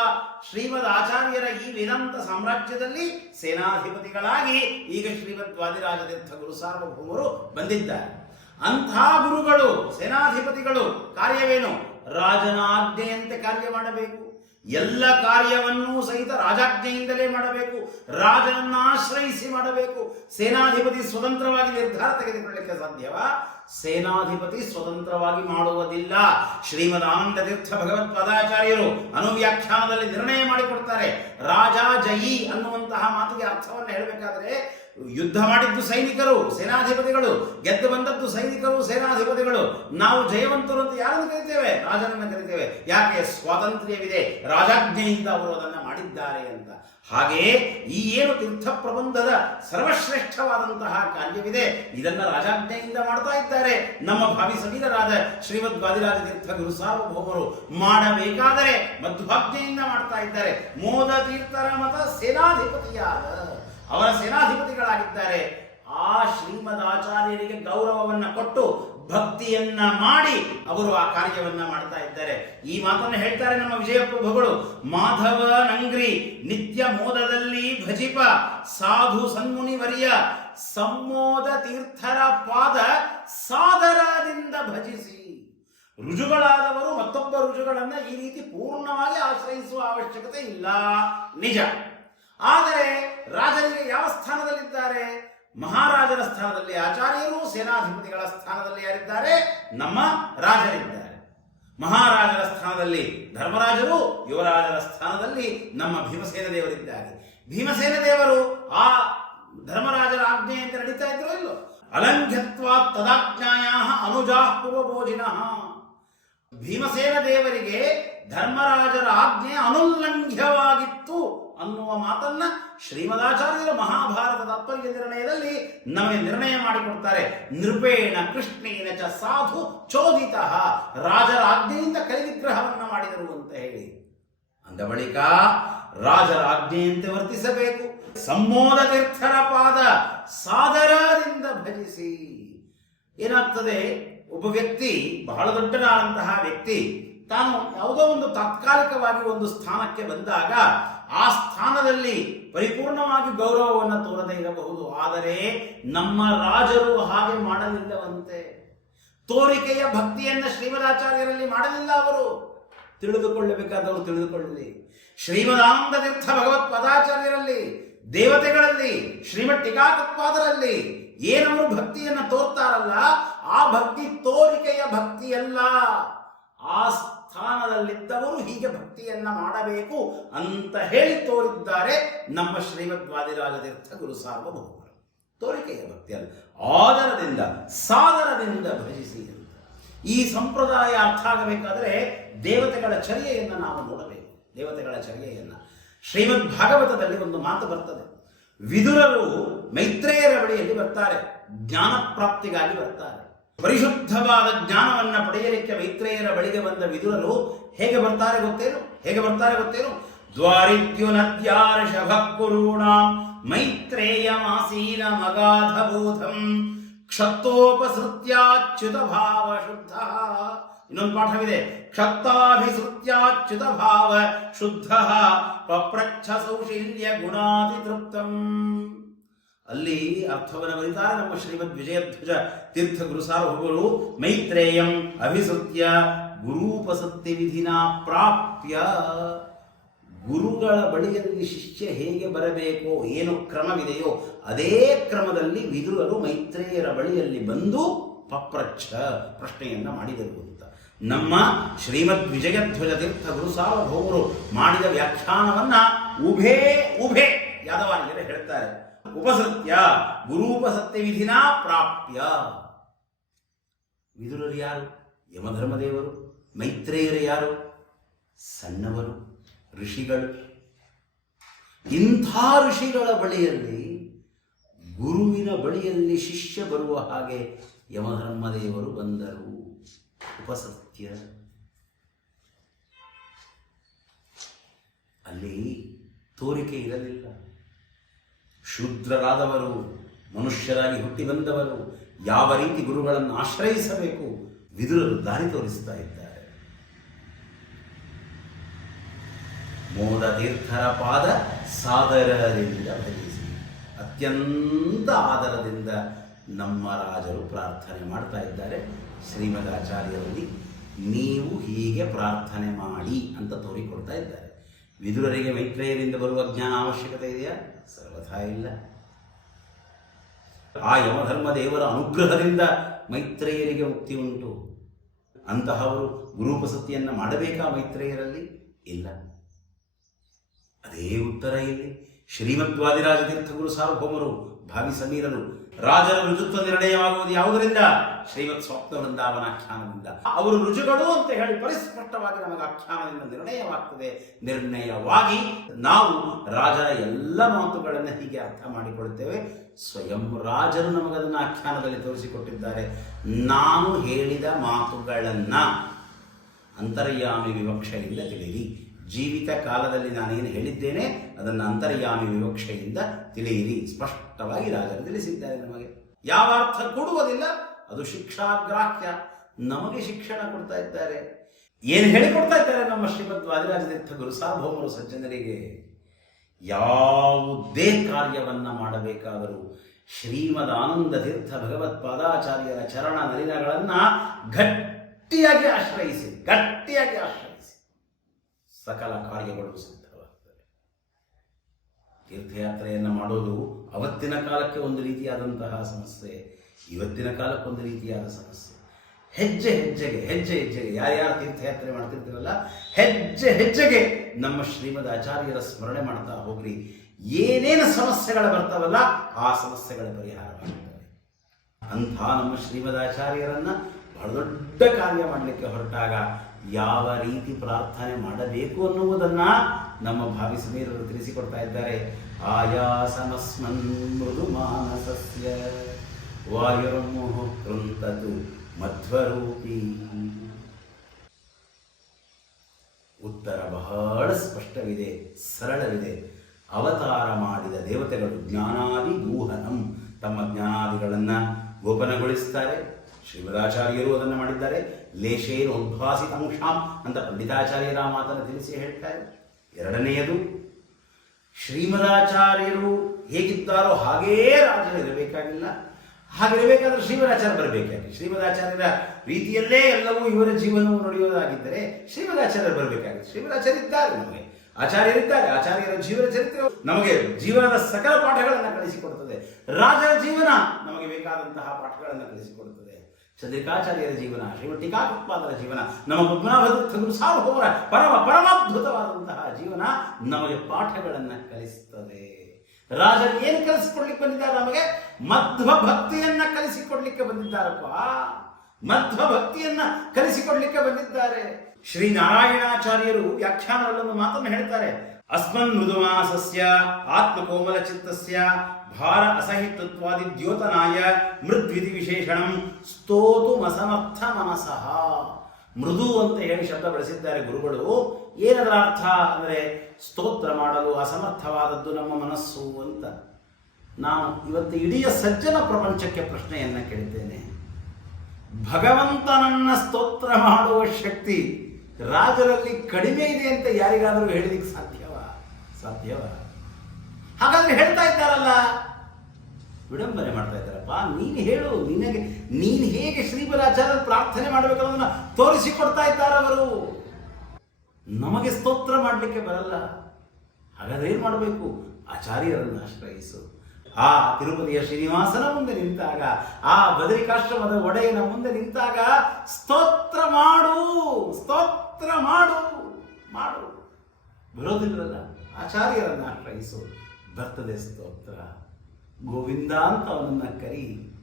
ಶ್ರೀಮದ್ ಆಚಾರ್ಯರ ಈ ವಿನಂತ ಸಾಮ್ರಾಜ್ಯದಲ್ಲಿ ಸೇನಾಧಿಪತಿಗಳಾಗಿ ಈಗ ಶ್ರೀಮದ್ ವಾದಿರಾಜ ತೀರ್ಥ ಗುರು ಸಾರ್ವಭೌಮರು ಬಂದಿದ್ದಾರೆ. ಅಂಥ ಗುರುಗಳು, ಸೇನಾಧಿಪತಿಗಳು ಕಾರ್ಯವೇನು? ರಾಜನಾಜ್ಞೆಯಂತೆ ಕಾರ್ಯ ಮಾಡಬೇಕು. ಎಲ್ಲ ಕಾರ್ಯವನ್ನೂ ಸಹಿತ ರಾಜಾಜ್ಞೆಯಿಂದಲೇ ಮಾಡಬೇಕು, ರಾಜನನ್ನ ಆಶ್ರಯಿಸಿ ಮಾಡಬೇಕು. ಸೇನಾಧಿಪತಿ ಸ್ವತಂತ್ರವಾಗಿ ನಿರ್ಧಾರ ತೆಗೆದುಕೊಳ್ಳಲಿಕ್ಕೆ ಸಾಧ್ಯವಾ? ಸೇನಾಧಿಪತಿ ಸ್ವತಂತ್ರವಾಗಿ ಮಾಡುವುದಿಲ್ಲ. ಶ್ರೀಮದ್ ಆನಂದ ತೀರ್ಥ ಭಗವತ್ ಪದಾಚಾರ್ಯರು ಅನುವ್ಯಾಖ್ಯಾನದಲ್ಲಿ ನಿರ್ಣಯ ಮಾಡಿಕೊಡ್ತಾರೆ. ರಾಜ ಜಯಿ ಅನ್ನುವಂತಹ ಮಾತಿಗೆ ಅರ್ಥವನ್ನು ಹೇಳಬೇಕಾದ್ರೆ ಯುದ್ಧ ಮಾಡಿದ್ದು ಸೈನಿಕರು, ಸೇನಾಧಿಪತಿಗಳು, ಗೆದ್ದು ಬಂದದ್ದು ಸೈನಿಕರು, ಸೇನಾಧಿಪತಿಗಳು. ನಾವು ಜಯವಂತರು ಅಂತ ಯಾರನ್ನು ಕರಿತೇವೆ? ರಾಜನನ್ನು ಕರಿತೇವೆ. ಯಾಕೆ? ಸ್ವಾತಂತ್ರ್ಯವಿದೆ. ರಾಜಾಜ್ಞೆಯಿಂದ ಅವರು ಅದನ್ನು ಮಾಡಿದ್ದಾರೆ ಅಂತ. ಹಾಗೆಯೇ ಈ ಏನು ತೀರ್ಥ ಪ್ರಬಂಧದ ಸರ್ವಶ್ರೇಷ್ಠವಾದಂತಹ ಕಾರ್ಯವಿದೆ, ಇದನ್ನ ರಾಜಾಜ್ಞೆಯಿಂದ ಮಾಡ್ತಾ ಇದ್ದಾರೆ. ನಮ್ಮ ಭಾವಿ ಸಮೀರರಾದ ಶ್ರೀಮದ್ ವಾದಿರಾಜ ತೀರ್ಥ ಗುರು ಸಾರ್ವಭೌಮರು ಮಾಡಬೇಕಾದರೆ ಮಧ್ವಾಜ್ಞೆಯಿಂದ ಮಾಡ್ತಾ ಇದ್ದಾರೆ. ಮೋದ ತೀರ್ಥರ ಮತ ಸೇನಾಧಿಪತಿಯಾದ ಅವರ ಸೇನಾಧಿಪತಿಗಳಾಗಿದ್ದಾರೆ. ಆ ಶ್ರೀಮದ್ ಆಚಾರ್ಯರಿಗೆ ಗೌರವವನ್ನು ಕೊಟ್ಟು ಭಕ್ತಿಯನ್ನ ಮಾಡಿ ಅವರು ಆ ಕಾರ್ಯವನ್ನ ಮಾಡ್ತಾ ಇದ್ದಾರೆ. ಈ ಮಾತನ್ನು ಹೇಳ್ತಾರೆ ನಮ್ಮ ವಿಜಯ ಪ್ರಭುಗಳು ಮಾಧವ ನಂಗ್ರಿ, ನಿತ್ಯ ಮೋದದಲ್ಲಿ ಭಜಿಪ, ಸಾಧು ಸನ್ಮುನಿವರ್ಯ ಸಮ್ಮೋದ ತೀರ್ಥರ ಪಾದ ಸಾದರದಿಂದ ಭಜಿಸಿ. ರುಜುಗಳಾದವರು ಮತ್ತೊಬ್ಬ ರುಜುಗಳನ್ನ ಈ ರೀತಿ ಪೂರ್ಣವಾಗಿ ಆಶ್ರಯಿಸುವ ಅವಶ್ಯಕತೆ ಇಲ್ಲ. ನಿಜ. ಆದರೆ ರಾಜರಿಗೆ ಯಾವ ಸ್ಥಾನದಲ್ಲಿದ್ದಾರೆ? ಮಹಾರಾಜರ ಸ್ಥಾನದಲ್ಲಿ ಆಚಾರ್ಯರು, ಸೇನಾಧಿಪತಿಗಳ ಸ್ಥಾನದಲ್ಲಿ ಯಾರಿದ್ದಾರೆ? ನಮ್ಮ ರಾಜರಿದ್ದಾರೆ. ಮಹಾರಾಜರ ಸ್ಥಾನದಲ್ಲಿ ಧರ್ಮರಾಜರು, ಯುವರಾಜರ ಸ್ಥಾನದಲ್ಲಿ ನಮ್ಮ ಭೀಮಸೇನ ದೇವರಿದ್ದಾರೆ. ಭೀಮಸೇನ ದೇವರು ಆ ಧರ್ಮರಾಜರ ಆಜ್ಞೆಯಂತೆ ನಡೀತಾ ಇದ್ರು ಇಲ್ಲೋ? ಅಲಂಘ್ಯತ್ವ ತದಾಜ್ಞಾಯ ಅನುಜಾ ಪೂರ್ವಭೋಜಿನ. ಭೀಮಸೇನ ದೇವರಿಗೆ ಧರ್ಮರಾಜರ ಆಜ್ಞೆ ಅನುಲ್ಲಂಘ್ಯವಾಗಿತ್ತು. ಅನ್ನುವ ಮಾತನ್ನ ಶ್ರೀಮದಾಚಾರ್ಯರ ಮಹಾಭಾರತ ತಾತ್ಪರ್ಯ ನಿರ್ಣಯದಲ್ಲಿ ನಮಗೆ ನಿರ್ಣಯ ಮಾಡಿಕೊಡ್ತಾರೆ. ನೃಪೇಣ ಕೃಷ್ಣೇನ ಚ ಸಾಧು ಚೋದಿತ. ರಾಜರ ಆಜ್ಞೆಯಿಂದ ಕೈವಿಗ್ರಹವನ್ನ ಮಾಡಿದರು ಅಂತ ಹೇಳಿ. ಅಂದ ಬಳಿಕ ರಾಜರ ಆಜ್ಞೆಯಂತೆ ವರ್ತಿಸಬೇಕು. ಸಮ್ಮೋದ ತೀರ್ಥರ ಪಾದ ಸಾದರದಿಂದ ಭಜಿಸಿ. ಏನಾಗ್ತದೆ? ಒಬ್ಬ ವ್ಯಕ್ತಿ, ಬಹಳ ದೊಡ್ಡನಾದಂತಹ ವ್ಯಕ್ತಿ, ತಾನು ಯಾವುದೋ ಒಂದು ತಾತ್ಕಾಲಿಕವಾಗಿ ಒಂದು ಸ್ಥಾನಕ್ಕೆ ಬಂದಾಗ ಆ ಸ್ಥಾನದಲ್ಲಿ ಪರಿಪೂರ್ಣವಾಗಿ ಗೌರವವನ್ನು ತೋರದೇ ಇರಬಹುದು. ಆದರೆ ನಮ್ಮ ರಾಜರು ಹಾಗೆ ಮಾಡಲಿಲ್ಲವಂತೆ. ತೋರಿಕೆಯ ಭಕ್ತಿಯನ್ನ ಶ್ರೀಮದಾಚಾರ್ಯರಲ್ಲಿ ಮಾಡಲಿಲ್ಲ ಅವರು. ತಿಳಿದುಕೊಳ್ಳಬೇಕಾದವರು ತಿಳಿದುಕೊಳ್ಳಲಿ. ಶ್ರೀಮದಾನಂದ ತೀರ್ಥ ಭಗವತ್ ಪದಾಚಾರ್ಯರಲ್ಲಿ, ದೇವತೆಗಳಲ್ಲಿ ಶ್ರೀಮಠ್ ಟೀಕಾಕತ್ಪಾದರಲ್ಲಿ ಏನವರು ಭಕ್ತಿಯನ್ನ ತೋರ್ತಾರಲ್ಲ, ಆ ಭಕ್ತಿ ತೋರಿಕೆಯ ಭಕ್ತಿಯಲ್ಲ. ಆ ಸ್ಥಾನದಲ್ಲಿದ್ದವರು ಹೀಗೆ ಭಕ್ತಿಯನ್ನ ಮಾಡಬೇಕು ಅಂತ ಹೇಳಿ ತೋರಿದ್ದಾರೆ. ನಮ್ಮ ಶ್ರೀಮದ್ ವಾದಿರಾಜ ತೀರ್ಥ ಗುರು ಸಾರ್ವಭೌಮರು. ತೋರಿಕೆಯ ಭಕ್ತಿ ಅಲ್ಲ ಆದರದಿಂದ, ಸಾದರದಿಂದ ಭಜಿಸಿ ಈ ಸಂಪ್ರದಾಯ ಅರ್ಥ ಆಗಬೇಕಾದರೆ ದೇವತೆಗಳ ಚರ್ಯೆಯನ್ನು ನಾವು ನೋಡಬೇಕು. ದೇವತೆಗಳ ಚರ್ಯೆಯನ್ನು. ಶ್ರೀಮದ್ ಭಾಗವತದಲ್ಲಿ ಒಂದು ಮಾತು ಬರ್ತದೆ. ವಿದುರರು ಮೈತ್ರೇಯರ ಬಳಿಯಲ್ಲಿ ಬರ್ತಾರೆ. ಜ್ಞಾನ ಪ್ರಾಪ್ತಿಗಾಗಿ ಬರ್ತಾರೆ. ಪರಿಶುದ್ಧವಾದ ಜ್ಞಾನವನ್ನು ಪಡೆಯಲಿಕ್ಕೆ ಮೈತ್ರೇಯರ ಬಳಿಗೆ ಬಂದ ವಿದುರರು ಹೇಗೆ ಬರ್ತಾರೆ ಗೊತ್ತೇನು? ಹೇಗೆ ಬರ್ತಾರೆ ಗೊತ್ತೇನು? ದ್ವಾರಿದ್ಯುನದ್ಯಾರ್ಷಭ ಮೈತ್ರೇಯ ಮಾಸೀನ ಮಗಾಧಬೋಧಂ ಕ್ಷತ್ತೋಪಸೃತ್ಯಾಚ್ಯುತ ಭಾವ ಶುದ್ಧ ಇನ್ನೊಂದು ಪಾಠವಿದೆ. ಕ್ಷತ್ತಾಭಿಸೃತ್ಯಾಚ್ಯುತ ಭಾವ ಶುದ್ಧ ಪಪ್ರಚ್ಛ ಸೌಶೀಲ್ಯ ಗುಣಾತಿ ತೃಪ್ತಂ ಅಲ್ಲಿ ಅರ್ಥವನ್ನು ಬರಿತಾ ನಮ್ಮ ಶ್ರೀಮದ್ ವಿಜಯಧ್ವಜ ತೀರ್ಥ ಗುರುಸಾರ್ವಭೌಮರು ಮೈತ್ರೇಯಂ ಅಭಿಸೃತ್ಯ ಗುರೂಪಸತ್ಯ ವಿಧಿನ ಪ್ರಾಪ್ಯ ಗುರುಗಳ ಬಳಿಯಲ್ಲಿ ಶಿಷ್ಯ ಹೇಗೆ ಬರಬೇಕೋ, ಏನು ಕ್ರಮವಿದೆಯೋ, ಅದೇ ಕ್ರಮದಲ್ಲಿ ವಿದುರರು ಮೈತ್ರೇಯರ ಬಳಿಯಲ್ಲಿ ಬಂದು ಪಪ್ರಚ್ಛ ಪ್ರಶ್ನೆಯನ್ನ ಮಾಡಿದರು ಅಂತ. ನಮ್ಮ ಶ್ರೀಮದ್ ವಿಜಯಧ್ವಜ ತೀರ್ಥ ಗುರು ಸಾರ್ವಭೌಮರು ಮಾಡಿದ ವ್ಯಾಖ್ಯಾನವನ್ನು ಉಭೇ ಉಭೇ ಯಾದವಾರ್ಯರು ಹೇಳ್ತಾರೆ. ಉಪಸತ್ಯ ಗುರೂಪಸತ್ಯ ವಿಧಿನ ಪ್ರಾಪ್ಯ ವಿದುರರು ಯಾರು? ಯಮಧರ್ಮದೇವರು. ಮೈತ್ರೇಯರು ಯಾರು? ಸಣ್ಣವರು. ಋಷಿಗಳು. ಇಂಥ ಋಷಿಗಳ ಬಳಿಯಲ್ಲಿ, ಗುರುವಿನ ಬಳಿಯಲ್ಲಿ ಶಿಷ್ಯ ಬರುವ ಹಾಗೆ ಯಮಧರ್ಮದೇವರು ಬಂದರು. ಉಪಸತ್ಯ. ಅಲ್ಲಿ ತೋರಿಕೆ ಇರಲಿಲ್ಲ. ಶೂದ್ರರಾದವರು, ಮನುಷ್ಯರಾಗಿ ಹುಟ್ಟಿ ಬಂದವರು, ಯಾವ ರೀತಿ ಗುರುಗಳನ್ನು ಆಶ್ರಯಿಸಬೇಕು? ವಿದುರರು ದಾರಿ ತೋರಿಸ್ತಾ ಇದ್ದಾರೆ. ಮೋದ ತೀರ್ಥರ ಪಾದ ಸಾದರದಿಂದ ಭಜಿಸಿ, ಅತ್ಯಂತ ಆದರದಿಂದ ನಮ್ಮ ರಾಜರು ಪ್ರಾರ್ಥನೆ ಮಾಡ್ತಾ ಇದ್ದಾರೆ. ಶ್ರೀಮದಾಚಾರ್ಯರಲ್ಲಿ ನೀವು ಹೀಗೆ ಪ್ರಾರ್ಥನೆ ಮಾಡಿ ಅಂತ ತೋರಿಕೊಡ್ತಾ ಇದ್ದಾರೆ. ವಿದುರರಿಗೆ ಮೈತ್ರೇಯದಿಂದ ಬರುವ ಜ್ಞಾನ ಅವಶ್ಯಕತೆ ಇದೆಯಾ? ಸರ್ವಥಾ ಇಲ್ಲ. ಆ ಯಮಧರ್ಮ ದೇವರ ಅನುಗ್ರಹದಿಂದ ಮೈತ್ರೇಯರಿಗೆ ಮುಕ್ತಿ ಉಂಟು. ಅಂತಹವರು ಗುರುಪಸತಿಯನ್ನು ಮಾಡಬೇಕಾ ಮೈತ್ರೇಯರಲ್ಲಿ? ಇಲ್ಲ. ಅದೇ ಉತ್ತರ ಇಲ್ಲಿ. ಶ್ರೀಮದ್ವಾದಿರಾಜ ತೀರ್ಥಗುರು ಸಾರ್ವಭೌಮರು ಭಾವಿ ಸಮೀರರು ರಾಜರ ಋಜುತ್ವ ನಿರ್ಣಯವಾಗುವುದು ಯಾವುದರಿಂದ? ಶ್ರೀಮತ್ ಸ್ವಪ್ನ ವೃಂದಾವನಾಖ್ಯಾನದಿಂದ ಅವರು ರುಜುಗಳು ಅಂತ ಹೇಳಿ ಪರಿಸ್ಪಷ್ಟವಾಗಿ ನಮಗೆ ಆಖ್ಯಾನದಿಂದ ನಿರ್ಣಯವಾಗ್ತದೆ. ನಿರ್ಣಯವಾಗಿ ನಾವು ರಾಜರ ಎಲ್ಲ ಮಾತುಗಳನ್ನು ಹೀಗೆ ಅರ್ಥ ಮಾಡಿಕೊಳ್ಳುತ್ತೇವೆ. ಸ್ವಯಂ ರಾಜರು ನಮಗದನ್ನು ಆಖ್ಯಾನದಲ್ಲಿ ತೋರಿಸಿಕೊಟ್ಟಿದ್ದಾರೆ. ನಾನು ಹೇಳಿದ ಮಾತುಗಳನ್ನು ಅಂತರ್ಯಾಮಿ ವಿವಕ್ಷೆಯಿಂದ ತಿಳಿಯಿರಿ. ಜೀವಿತ ಕಾಲದಲ್ಲಿ ನಾನೇನು ಹೇಳಿದ್ದೇನೆ, ಅದನ್ನು ಅಂತರ್ಯಾಮಿ ವಿವಕ್ಷೆಯಿಂದ ತಿಳಿಯಿರಿ. ಸ್ಪಷ್ಟವಾಗಿ ರಾಜರು ತಿಳಿಸಿದ್ದಾರೆ ನಮಗೆ. ಯಾವ ಅರ್ಥ ಕೊಡುವುದಿಲ್ಲ, ಅದು ಶಿಕ್ಷಾಗ್ರಾಹ್ಯ. ನಮಗೆ ಶಿಕ್ಷಣ ಕೊಡ್ತಾ ಇದ್ದಾರೆ. ಏನು ಹೇಳಿಕೊಡ್ತಾ ಇದ್ದಾರೆ ನಮ್ಮ ಶ್ರೀಮದ್ ವಾದಿರಾಜತೀರ್ಥ ಗುರು ಸಾರ್ವಭೌಮರು ಸಜ್ಜನರಿಗೆ? ಯಾವುದೇ ಕಾರ್ಯವನ್ನು ಮಾಡಬೇಕಾದರೂ ಶ್ರೀಮದ್ ಆನಂದ ತೀರ್ಥ ಭಗವತ್ ಪಾದಾಚಾರ್ಯರ ಚರಣ ನಲಿನಗಳನ್ನು ಗಟ್ಟಿಯಾಗಿ ಆಶ್ರಯಿಸಿ ಗಟ್ಟಿಯಾಗಿ ಆಶ್ರಯಿಸಿ. ಸಕಲ ಕಾರ್ಯಗಳು ಸಿದ್ಧವಾಗ್ತವೆ. ತೀರ್ಥಯಾತ್ರೆಯನ್ನು ಮಾಡೋದು ಅವತ್ತಿನ ಕಾಲಕ್ಕೆ ಒಂದು ರೀತಿಯಾದಂತಹ ಸಮಸ್ಯೆ, ಇವತ್ತಿನ ಕಾಲಕ್ಕೊಂದು ರೀತಿಯಾದ ಸಮಸ್ಯೆ. ಹೆಜ್ಜೆ ಹೆಜ್ಜೆಗೆ ಹೆಜ್ಜೆ ಹೆಜ್ಜೆಗೆ, ಯಾರ್ಯಾರು ತೀರ್ಥಯಾತ್ರೆ ಮಾಡ್ತಿರ್ತೀರಲ್ಲ, ಹೆಜ್ಜೆ ಹೆಜ್ಜೆಗೆ ನಮ್ಮ ಶ್ರೀಮದ್ ಆಚಾರ್ಯರ ಸ್ಮರಣೆ ಮಾಡ್ತಾ ಹೋಗ್ರಿ. ಏನೇನು ಸಮಸ್ಯೆಗಳು ಬರ್ತಾವಲ್ಲ, ಆ ಸಮಸ್ಯೆಗಳ ಪರಿಹಾರ ಪರಿಹಾರವಾಗುತ್ತವೆ ಅಂಥ ನಮ್ಮ ಶ್ರೀಮದಾಚಾರ್ಯರನ್ನ ಬಹಳ ದೊಡ್ಡ ಕಾರ್ಯ ಮಾಡಲಿಕ್ಕೆ ಹೊರಟಾಗ ಯಾವ ರೀತಿ ಪ್ರಾರ್ಥನೆ ಮಾಡಬೇಕು ಅನ್ನುವುದನ್ನ ನಮ್ಮ ಭಾವಿ ಸಮೀರರು ತಿಳಿಸಿಕೊಡ್ತಾ ಇದ್ದಾರೆ. ಆಯಾಸಮಸ್ಮನ್ ಮೃದು ಮಾನಸಸ್ಯ ವಾಯುರ್ಮುಹು ಉತ್ತರ ಬಹಳ ಸ್ಪಷ್ಟವಿದೆ, ಸರಳವಿದೆ. ಅವತಾರ ಮಾಡಿದ ದೇವತೆಗಳು ಜ್ಞಾನಾದಿ ಗೂಹನಂ ತಮ್ಮ ಜ್ಞಾನಾದಿಗಳನ್ನ ಗೋಪನಗೊಳಿಸ್ತಾರೆ. ಶ್ರೀಮದಾಚಾರ್ಯರು ಅದನ್ನು ಮಾಡಿದ್ದಾರೆ. ಲೇಷೇನ ಉದ್ಭಾಸಿತಾಂಶಾಂ ಅಂತ ಪಂಡಿತಾಚಾರ್ಯರ ಮಾತನ್ನು ತಿಳಿಸಿ ಹೇಳ್ತಾರೆ ಎರಡನೆಯದು, ಶ್ರೀಮದಾಚಾರ್ಯರು ಹೇಗಿದ್ದಾರೋ ಹಾಗೇ ರಾಜರು ಇರಬೇಕಾಗಿಲ್ಲ. ಹಾಗಿರಬೇಕಾದ್ರೆ ಶ್ರೀಮದಾಚಾರ್ಯ ಬರಬೇಕಾಗಿ ಶ್ರೀಮದಾಚಾರ್ಯರ ರೀತಿಯಲ್ಲೇ ಎಲ್ಲವೂ ಇವರ ಜೀವನವು ನಡೆಯುವುದಾಗಿದ್ದರೆ ಶ್ರೀಮದಾಚಾರ್ಯರು ಬರಬೇಕಾಗಿ ಶ್ರೀಮದಾಚಾರ್ಯ ಇದ್ದಾರೆ ನಮಗೆ. ಆಚಾರ್ಯರಿದ್ದಾರೆ ಆಚಾರ್ಯರ ಜೀವನ ಚರಿತ್ರೆ ನಮಗೆ ಜೀವನದ ಸಕಲ ಪಾಠಗಳನ್ನು ಕಲಿಸಿಕೊಡುತ್ತದೆ. ರಾಜರ ಜೀವನ ನಮಗೆ ಬೇಕಾದಂತಹ ಪಾಠಗಳನ್ನು ಕಲಿಸಿಕೊಡುತ್ತದೆ. ಚಂದ್ರಿಕಾಚಾರ್ಯರ ಜೀವನ ಶ್ರೀಮಠ್ ಟೀಕಾಕೃತ್ಪಾದರ ಜೀವನ, ನಮ್ಮ ಪದ್ಮನಾಭ ಸಾರ್ವಭೌಮರ ಪರಮ ಪರಮಾದ್ಭುತವಾದಂತಹ ಜೀವನ ನಮಗೆ ಪಾಠಗಳನ್ನು ಕಲಿಸುತ್ತದೆ ರಾಜರು ಏನು ಕಲಿಸಿಕೊಡ್ಲಿಕ್ಕೆ ಬಂದಿದ್ದಾರೆ ನಮಗೆ? ಮಧ್ವ ಭಕ್ತಿಯನ್ನ ಕಲಿಸಿಕೊಡ್ಲಿಕ್ಕೆ ಬಂದಿದ್ದಾರಪ್ಪ. ಮಧ್ವ ಭಕ್ತಿಯನ್ನ ಕಲಿಸಿಕೊಡ್ಲಿಕ್ಕೆ ಬಂದಿದ್ದಾರೆ. ಶ್ರೀ ನಾರಾಯಣಾಚಾರ್ಯರು ವ್ಯಾಖ್ಯಾನದಲ್ಲೊಂದು ಮಾತನ್ನು ಹೇಳ್ತಾರೆ. ಅಸ್ಮನ್ ಮೃದುಮಾಸಸ್ಯ ಆತ್ಮಕೋಮಲ ಚಿತ್ತಸ್ಯ ಭಾರ ಅಸಹಿತತ್ವಾದಿ ದ್ಯೋತನಾಯ ಮೃದ್ವಿಧಿ ವಿಶೇಷಣಂ ಸ್ತೋತು ಅಸಮರ್ಥ ಮನಸಃ. ಮೃದು ಅಂತ ಹೇಳಿ ಶಬ್ದ ಬಳಸಿದ್ದಾರೆ ಗುರುಗಳು. ಏನದರ ಅರ್ಥ ಅಂದರೆ ಸ್ತೋತ್ರ ಮಾಡಲು ಅಸಮರ್ಥವಾದದ್ದು ನಮ್ಮ ಮನಸ್ಸು ಅಂತ. ನಾನು ಇವತ್ತು ಇಡೀ ಸಜ್ಜನ ಪ್ರಪಂಚಕ್ಕೆ ಪ್ರಶ್ನೆಯನ್ನು ಕೇಳಿದ್ದೇನೆ. ಭಗವಂತನನ್ನ ಸ್ತೋತ್ರ ಮಾಡುವ ಶಕ್ತಿ ರಾಜರಲ್ಲಿ ಕಡಿಮೆ ಇದೆ ಅಂತ ಯಾರಿಗಾದರೂ ಹೇಳಲಿಕ್ಕೆ ಸಾಧ್ಯವಾ? ಸಾಧ್ಯವ? ಹಾಗಾದ್ರೆ ಹೇಳ್ತಾ ಇದ್ದಾರಲ್ಲ ವಿಡಂಬನೆ ಮಾಡ್ತಾ ಇದ್ದಾರಪ್ಪ. ನೀನು ಹೇಳು, ನಿನಗೆ, ನೀನು ಹೇಗೆ ಶ್ರೀಪದಾಚಾರ್ಯ ಪ್ರಾರ್ಥನೆ ಮಾಡಬೇಕನ್ನೋದನ್ನ ತೋರಿಸಿಕೊಡ್ತಾ ಇದ್ದಾರೆ ಅವರು. ನಮಗೆ ಸ್ತೋತ್ರ ಮಾಡಲಿಕ್ಕೆ ಬರಲ್ಲ. ಹಾಗಾದ್ರೆ ಏನು ಮಾಡಬೇಕು? ಆಚಾರ್ಯರನ್ನು ಆಶ್ರಯಿಸು. ಆ ತಿರುಪತಿಯ ಶ್ರೀನಿವಾಸನ ಮುಂದೆ ನಿಂತಾಗ, ಆ ಬದರಿಕಾಶ್ರಮದ ಒಡೆಯನ ಮುಂದೆ ನಿಂತಾಗ ಸ್ತೋತ್ರ ಮಾಡು ಸ್ತೋತ್ರ ಮಾಡು ಮಾಡು. ಬರೋದಿಲ್ಲ ಆಚಾರ್ಯರನ್ನು ಆಶ್ರಯಿಸು. ಬರ್ತದೆ ಸ್ತೋತ್ರ. ಗೋವಿಂದ ಅಂತ ಅವನನ್ನ ಕರಿ,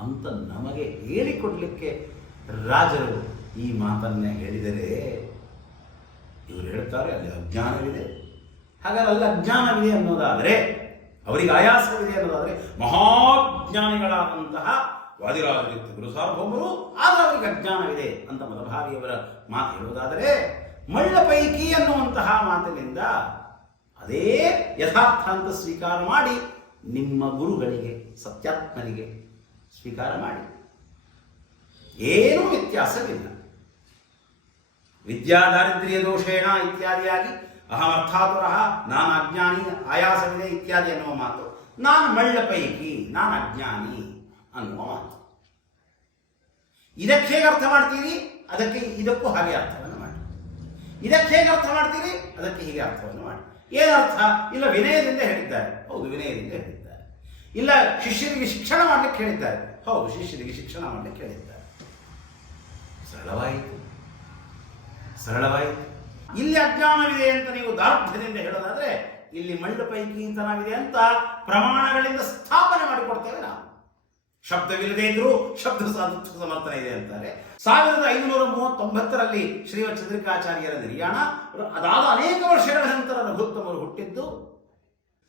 ಅಂತ ನಮಗೆ ಹೇಳಿಕೊಡ್ಲಿಕ್ಕೆ ರಾಜರು ಈ ಮಾತನ್ನ ಹೇಳಿದರೆ, ಇವರು ಹೇಳ್ತಾರೆ, ಅಲ್ಲಿ ಅಜ್ಞಾನವಿದೆ. ಹಾಗಾದ್ರೆ ಅಲ್ಲಿ ಅಜ್ಞಾನವಿದೆ ಅನ್ನೋದಾದರೆ, ಅವರಿಗೆ ಆಯಾಸವಿದೆ ಅನ್ನೋದಾದರೆ, ಮಹಾಜ್ಞಾನಿಗಳಾದಂತಹ ವಾದಿರಾಜರಿತ್ತು ಗುರು ಸಾರ್ವಭೌಮರು, ಆದರೆ ಅವರಿಗೆ ಅಜ್ಞಾನವಿದೆ ಅಂತ ಮದಭಾವಿಯವರ ಮಾತು ಹೇಳುವುದಾದರೆ ಮಳ್ಳ ಪೈಕಿ ಅನ್ನುವಂತಹ ಮಾತಿನಿಂದ ಅದೇ ಯಥಾರ್ಥ ಅಂತ ಸ್ವೀಕಾರ ಮಾಡಿ ನಿಮ್ಮ ಗುರುಗಳಿಗೆ, ಸತ್ಯಾತ್ಮನಿಗೆ ಸ್ವೀಕಾರ ಮಾಡಿ. ಏನೂ ವ್ಯತ್ಯಾಸವಿಲ್ಲ. ವಿದ್ಯಾದಾರಿದ್ರ್ಯ ದೋಷೇಣ ಇತ್ಯಾದಿಯಾಗಿ ಅಹಮರ್ಥಾತುರ ನಾನು ಅಜ್ಞಾನಿ, ಆಯಾಸವಿದೆ ಇತ್ಯಾದಿ ಅನ್ನುವ ಮಾತು. ನಾನು ಮಳ್ಳ ಪೈಕಿ, ನಾನು ಅಜ್ಞಾನಿ ಅನ್ನುವ ಮಾತು. ಇದಕ್ಕೆ ಹೇಗೆ ಅರ್ಥ ಮಾಡ್ತೀರಿ? ಅದಕ್ಕೆ ಇದಕ್ಕೂ ಹಾಗೆ ಅರ್ಥವನ್ನು ಮಾಡಿ. ಇದಕ್ಕೆ ಹೇಗೆ ಅರ್ಥ ಮಾಡ್ತೀರಿ? ಅದಕ್ಕೆ ಹೀಗೆ ಅರ್ಥವನ್ನು ಮಾಡಿ. ಏನು ಅರ್ಥ ಇಲ್ಲ ವಿನಯದಿಂದ ಹೇಳಿದ್ದಾರೆ. ಹೌದು ವಿನಯದಿಂದ ಹೇಳಿದ್ದಾರೆ. ಇಲ್ಲ ಶಿಷ್ಯರಿಗೆ ಶಿಕ್ಷಣ ಮಾಡಲಿಕ್ಕೆ ಹೇಳಿದ್ದಾರೆ. ಹೌದು ಶಿಷ್ಯರಿಗೆ ಶಿಕ್ಷಣ ಮಾಡಲಿಕ್ಕೆ ಹೇಳಿದ್ದಾರೆ. ಸರಳವಾಯಿತು. ಸರಳವಾಯಿತು. ಇಲ್ಲಿ ಅಜ್ಞಾನವಿದೆ ಅಂತ ನೀವು ದಾರ್ಢ್ಯದಿಂದ ಹೇಳೋದಾದ್ರೆ ಇಲ್ಲಿ ಮಳ್ಳ ಪೈಕೀತನವಿದೆ ಅಂತ ಪ್ರಮಾಣಗಳಿಂದ ಸ್ಥಾಪನೆ ಮಾಡಿಕೊಡ್ತೇವೆ ನಾವು. ಶಬ್ದವಿಲ್ಲದೆ ಇದ್ರೂ ಶಬ್ದ ಸಾಧುತ್ವ ಸಮರ್ಥನೆ ಇದೆ ಅಂತಾರೆ. ಸಾವಿರದ ಐನೂರ ಮೂವತ್ತೊಂಬತ್ತರಲ್ಲಿ ಶ್ರೀಮತ್ ಚಂದ್ರಿಕಾಚಾರ್ಯರ ನಿರ್ಯಾಣ, ಅದಾದ ಅನೇಕ ವರ್ಷಗಳ ನಂತರ ರಘುತ್ತಮರು ಹುಟ್ಟಿದ್ದು.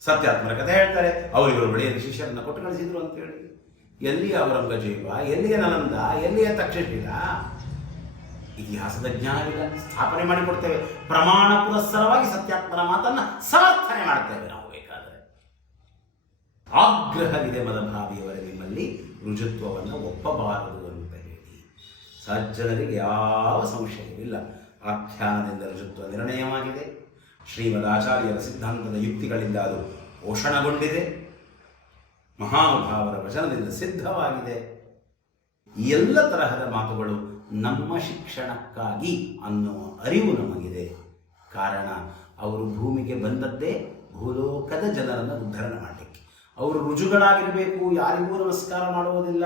ಸತ್ಯಾತ್ಮರ ಕಥೆ ಹೇಳ್ತಾರೆ ಅವರಿವರು ಬೆಳೆಯಲ್ಲಿ ಶಿಷ್ಯರನ್ನ ಕೊಟ್ಟು ಕಳಿಸಿದ್ರು ಅಂತ ಹೇಳಿ. ಎಲ್ಲಿಯ ಔರಂಗಜೇಬ, ಎಲ್ಲಿಯ ನಲಂದ, ಎಲ್ಲಿಯ ತಕ್ಷಶಿಲ? ಇತಿಹಾಸದ ಜ್ಞಾನವಿಲ್ಲ, ಸ್ಥಾಪನೆ ಮಾಡಿಕೊಡ್ತೇವೆ. ಪ್ರಮಾಣ ಪುರಸ್ಸರವಾಗಿ ಸತ್ಯಾತ್ಮರ ಮಾತನ್ನ ಸಮರ್ಥನೆ ಮಾಡ್ತೇವೆ ನಾವು ಬೇಕಾದರೆ. ಆಗ್ರಹವಿದೆ ಮದಭಾವಿಯವರ ನಿಮ್ಮಲ್ಲಿ. ರುಜುತ್ವವನ್ನು ಒಪ್ಪಬಾರದು ಅಂತ ಹೇಳಿ. ಸಜ್ಜನರಿಗೆ ಯಾವ ಸಂಶಯವಿಲ್ಲ. ಆಖ್ಯಾನದಿಂದ ರುಜುತ್ವ ನಿರ್ಣಯವಾಗಿದೆ. ಶ್ರೀಮದ್ ಆಚಾರ್ಯರ ಸಿದ್ಧಾಂತದ ಯುಕ್ತಿಗಳಿಂದ ಅದು ಪೋಷಣಗೊಂಡಿದೆ. ಮಹಾನುಭಾವರ ವಚನದಿಂದ ಸಿದ್ಧವಾಗಿದೆ. ಎಲ್ಲ ತರಹದ ಮಾತುಗಳು ನಮ್ಮ ಶಿಕ್ಷಣಕ್ಕಾಗಿ ಅನ್ನುವ ಅರಿವು ನಮಗಿದೆ. ಕಾರಣ, ಅವರು ಭೂಮಿಗೆ ಬಂದದ್ದೇ ಭೂಲೋಕದ ಜನರನ್ನು ಉದ್ಧರಣ ಮಾಡಲಿಕ್ಕೆ ಅವರು ರುಜುಗಳಾಗಿರಬೇಕು, ಯಾರಿಗೂ ನಮಸ್ಕಾರ ಮಾಡುವುದಿಲ್ಲ,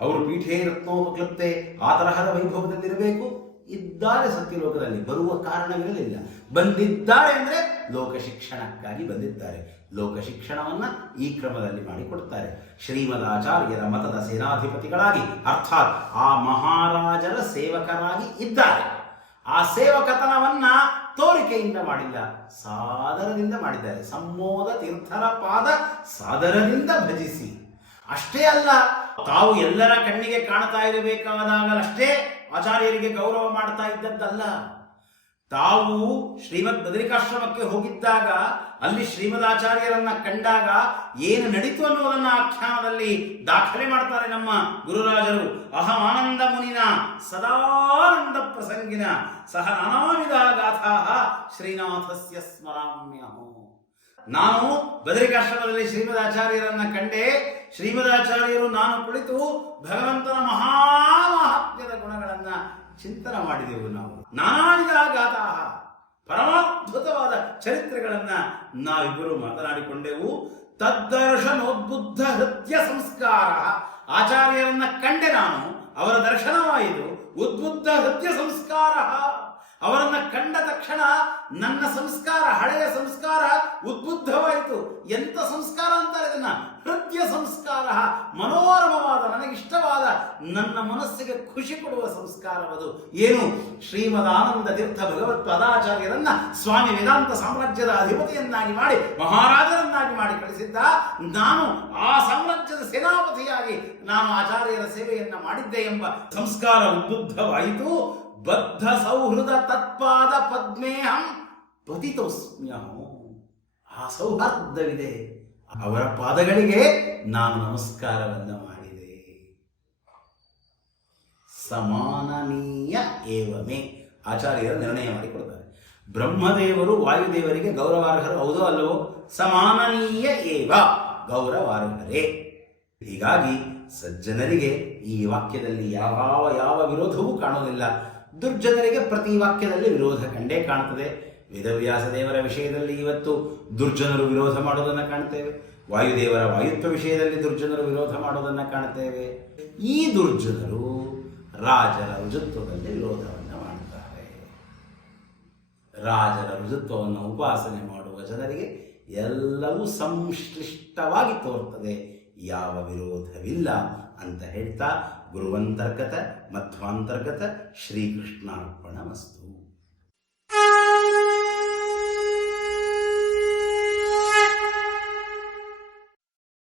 ಅವರು ಪೀಠೆ ರತ್ನೋಪಕ್ಲಪ್ತೆ, ಆ ತರಹದ ವೈಭವದಲ್ಲಿರಬೇಕು. ಇದ್ದಾರೆ ಸತ್ಯಲೋಕದಲ್ಲಿ, ಬರುವ ಕಾರಣವಿರಲಿಲ್ಲ. ಬಂದಿದ್ದಾರೆ ಅಂದರೆ ಲೋಕ ಶಿಕ್ಷಣಕ್ಕಾಗಿ ಬಂದಿದ್ದಾರೆ. ಲೋಕ ಶಿಕ್ಷಣವನ್ನು ಈ ಕ್ರಮದಲ್ಲಿ ಮಾಡಿಕೊಡ್ತಾರೆ. ಶ್ರೀಮದ್ ಆಚಾರ್ಯರ ಮತದ ಸೇನಾಧಿಪತಿಗಳಾಗಿ, ಅರ್ಥಾತ್ ಆ ಮಹಾರಾಜರ ಸೇವಕರಾಗಿ ಇದ್ದಾರೆ. ಆ ಸೇವಕತನವನ್ನ ತೋರಿಕೆಯಿಂದ ಮಾಡಿಲ್ಲ. ಸಾದರದಿಂದ ಮಾಡಿದ್ದಾರೆ. ಸಮ್ಮೋದ ತೀರ್ಥರ ಪಾದ ಸಾದರದಿಂದ ಭಜಿಸಿ. ಅಷ್ಟೇ ಅಲ್ಲ, ತಾವು ಎಲ್ಲರ ಕಣ್ಣಿಗೆ ಕಾಣ್ತಾ ಇರಬೇಕಾದಾಗಲಷ್ಟೇ ಆಚಾರ್ಯರಿಗೆ ಗೌರವ ಮಾಡ್ತಾ ಇದ್ದದ್ದಲ್ಲ. ತಾವು ಶ್ರೀಮದ್ ಬದರಿಕಾಶ್ರಮಕ್ಕೆ ಹೋಗಿದ್ದಾಗ, ಅಲ್ಲಿ ಶ್ರೀಮದಾಚಾರ್ಯರನ್ನ ಕಂಡಾಗ ಏನು ನಡೀತು ಅನ್ನೋದನ್ನ ಆಖ್ಯಾನದಲ್ಲಿ ದಾಖಲೆ ಮಾಡ್ತಾರೆ ನಮ್ಮ ಗುರುರಾಜರು. ಅಹಮಾನಂದ ಮುನಿನ ಸದಾನಂದ ಪ್ರಸಂಗಿನ ಸಹ ನಾನಾವಿಧ ಗಾಥಾ ಶ್ರೀನಾಥಸ್ಯ ಸ್ಮರಾಮ್ಯಹೋ. ನಾನು ಬದರಿಕಾಶ್ರಮದಲ್ಲಿ ಶ್ರೀಮದಾಚಾರ್ಯರನ್ನ ಕಂಡೆ. ಶ್ರೀಮದಾಚಾರ್ಯರು ನಾನು ಕುಳಿತು ಭಗವಂತನ ಮಹಾಮಹಾತ್ಮ್ಯದ ಗುಣಗಳನ್ನ ಚಿಂತನೆ ಮಾಡಿದೆವು ನಾವು. ನಾನಾ ಗಾಥಾ ಪರಮಾದ್ಭುತವಾದ ಚರಿತ್ರೆಗಳನ್ನ ನಾವಿಬ್ಬರು ಮಾತನಾಡಿಕೊಂಡೆವು. ತದ್ದರ್ಶನೋದ್ಬುದ್ಧ ಹೃತ್ಯ ಸಂಸ್ಕಾರ. ಆಚಾರ್ಯರನ್ನ ಕಂಡೆ ನಾನು. ಅವರ ದರ್ಶನವಾಯಿತು. ಉದ್ಬುದ್ಧ ಹೃತ್ಯ ಸಂಸ್ಕಾರ. ಅವರನ್ನ ಕಂಡ ತಕ್ಷಣ ನನ್ನ ಸಂಸ್ಕಾರ, ಹಳೆಯ ಸಂಸ್ಕಾರ ಉದ್ಬುದ್ಧವಾಯಿತು. ಎಂತ ಸಂಸ್ಕಾರ ಅಂತಾರೆ ಇದನ್ನ? ಹೃದಯ ಸಂಸ್ಕಾರ, ಮನೋರಮವಾದ, ನನಗಿಷ್ಟವಾದ, ನನ್ನ ಮನಸ್ಸಿಗೆ ಖುಷಿ ಕೊಡುವ ಸಂಸ್ಕಾರವದು. ಏನು? ಶ್ರೀಮದ್ ಆನಂದ ತೀರ್ಥ ಭಗವತ್ ಪದಾಚಾರ್ಯರನ್ನ ಸ್ವಾಮಿ ವೇದಾಂತ ಸಾಮ್ರಾಜ್ಯದ ಅಧಿಪತಿಯನ್ನಾಗಿ ಮಾಡಿ, ಮಹಾರಾಜರನ್ನಾಗಿ ಮಾಡಿ ಕಳಿಸಿದ್ದ ನಾನು ಆ ಸಾಮ್ರಾಜ್ಯದ ಸೇನಾಪತಿಯಾಗಿ ನಾನು ಆಚಾರ್ಯರ ಸೇವೆಯನ್ನ ಮಾಡಿದ್ದೆ ಎಂಬ ಸಂಸ್ಕಾರ ಉದ್ಬುದ್ಧವಾಯಿತು. ಬದ್ಧ ಸೌಹೃದ ತತ್ಪಾದ ಪದ್ಮೇಹಂ ಪತಿತೋಸ್ಮ್ಯಹೋ ಆ ಸೌಹಾರ್ದವಿದೆ. ಅವರ ಪಾದಗಳಿಗೆ ನಾನು ನಮಸ್ಕಾರವನ್ನು ಮಾಡಿದೆ. ಸಮಾನನೀಯ ಏವಮೇ. ಆಚಾರ್ಯರು ನಿರ್ಣಯ ಮಾಡಿಕೊಡ್ತಾರೆ. ಬ್ರಹ್ಮದೇವರು ವಾಯುದೇವರಿಗೆ ಗೌರವಾರ್ಹರು ಹೌದೋ ಅಲ್ಲವೋ? ಸಮಾನನೀಯ ಏವ. ಗೌರವಾರ್ಹರೇ. ಹೀಗಾಗಿ ಸಜ್ಜನರಿಗೆ ಈ ವಾಕ್ಯದಲ್ಲಿ ಯಾವ ಯಾವ ವಿರೋಧವೂ ಕಾಣುವುದಿಲ್ಲ. ದುರ್ಜನರಿಗೆ ಪ್ರತಿ ವಾಕ್ಯದಲ್ಲಿ ವಿರೋಧ ಕಂಡೇ ಕಾಣ್ತದೆ ವೇದವ್ಯಾಸ ದೇವರ ವಿಷಯದಲ್ಲಿ ಇವತ್ತು ದುರ್ಜನರು ವಿರೋಧ ಮಾಡೋದನ್ನು ಕಾಣ್ತೇವೆ ವಾಯುದೇವರ ವಾಯುತ್ವ ವಿಷಯದಲ್ಲಿ ದುರ್ಜನರು ವಿರೋಧ ಮಾಡೋದನ್ನು ಕಾಣ್ತೇವೆ ಈ ದುರ್ಜನರು ರಾಜರ ರುಜುತ್ವದಲ್ಲಿ ವಿರೋಧವನ್ನು ಮಾಡ್ತಾರೆ ರಾಜರ ರುಜುತ್ವವನ್ನು ಉಪಾಸನೆ ಮಾಡುವ ಜನರಿಗೆ ಎಲ್ಲವೂ ಸಂಶ್ಲಿಷ್ಟವಾಗಿ ತೋರ್ತದೆ. ಯಾವ ವಿರೋಧವಿಲ್ಲ ಅಂತ ಹೇಳ್ತಾ ಗುರುವಂತರ್ಗತ ಮಧ್ವಾಂತರ್ಗತ ಶ್ರೀಕೃಷ್ಣಾರ್ಪಣ ಮಸ್ತು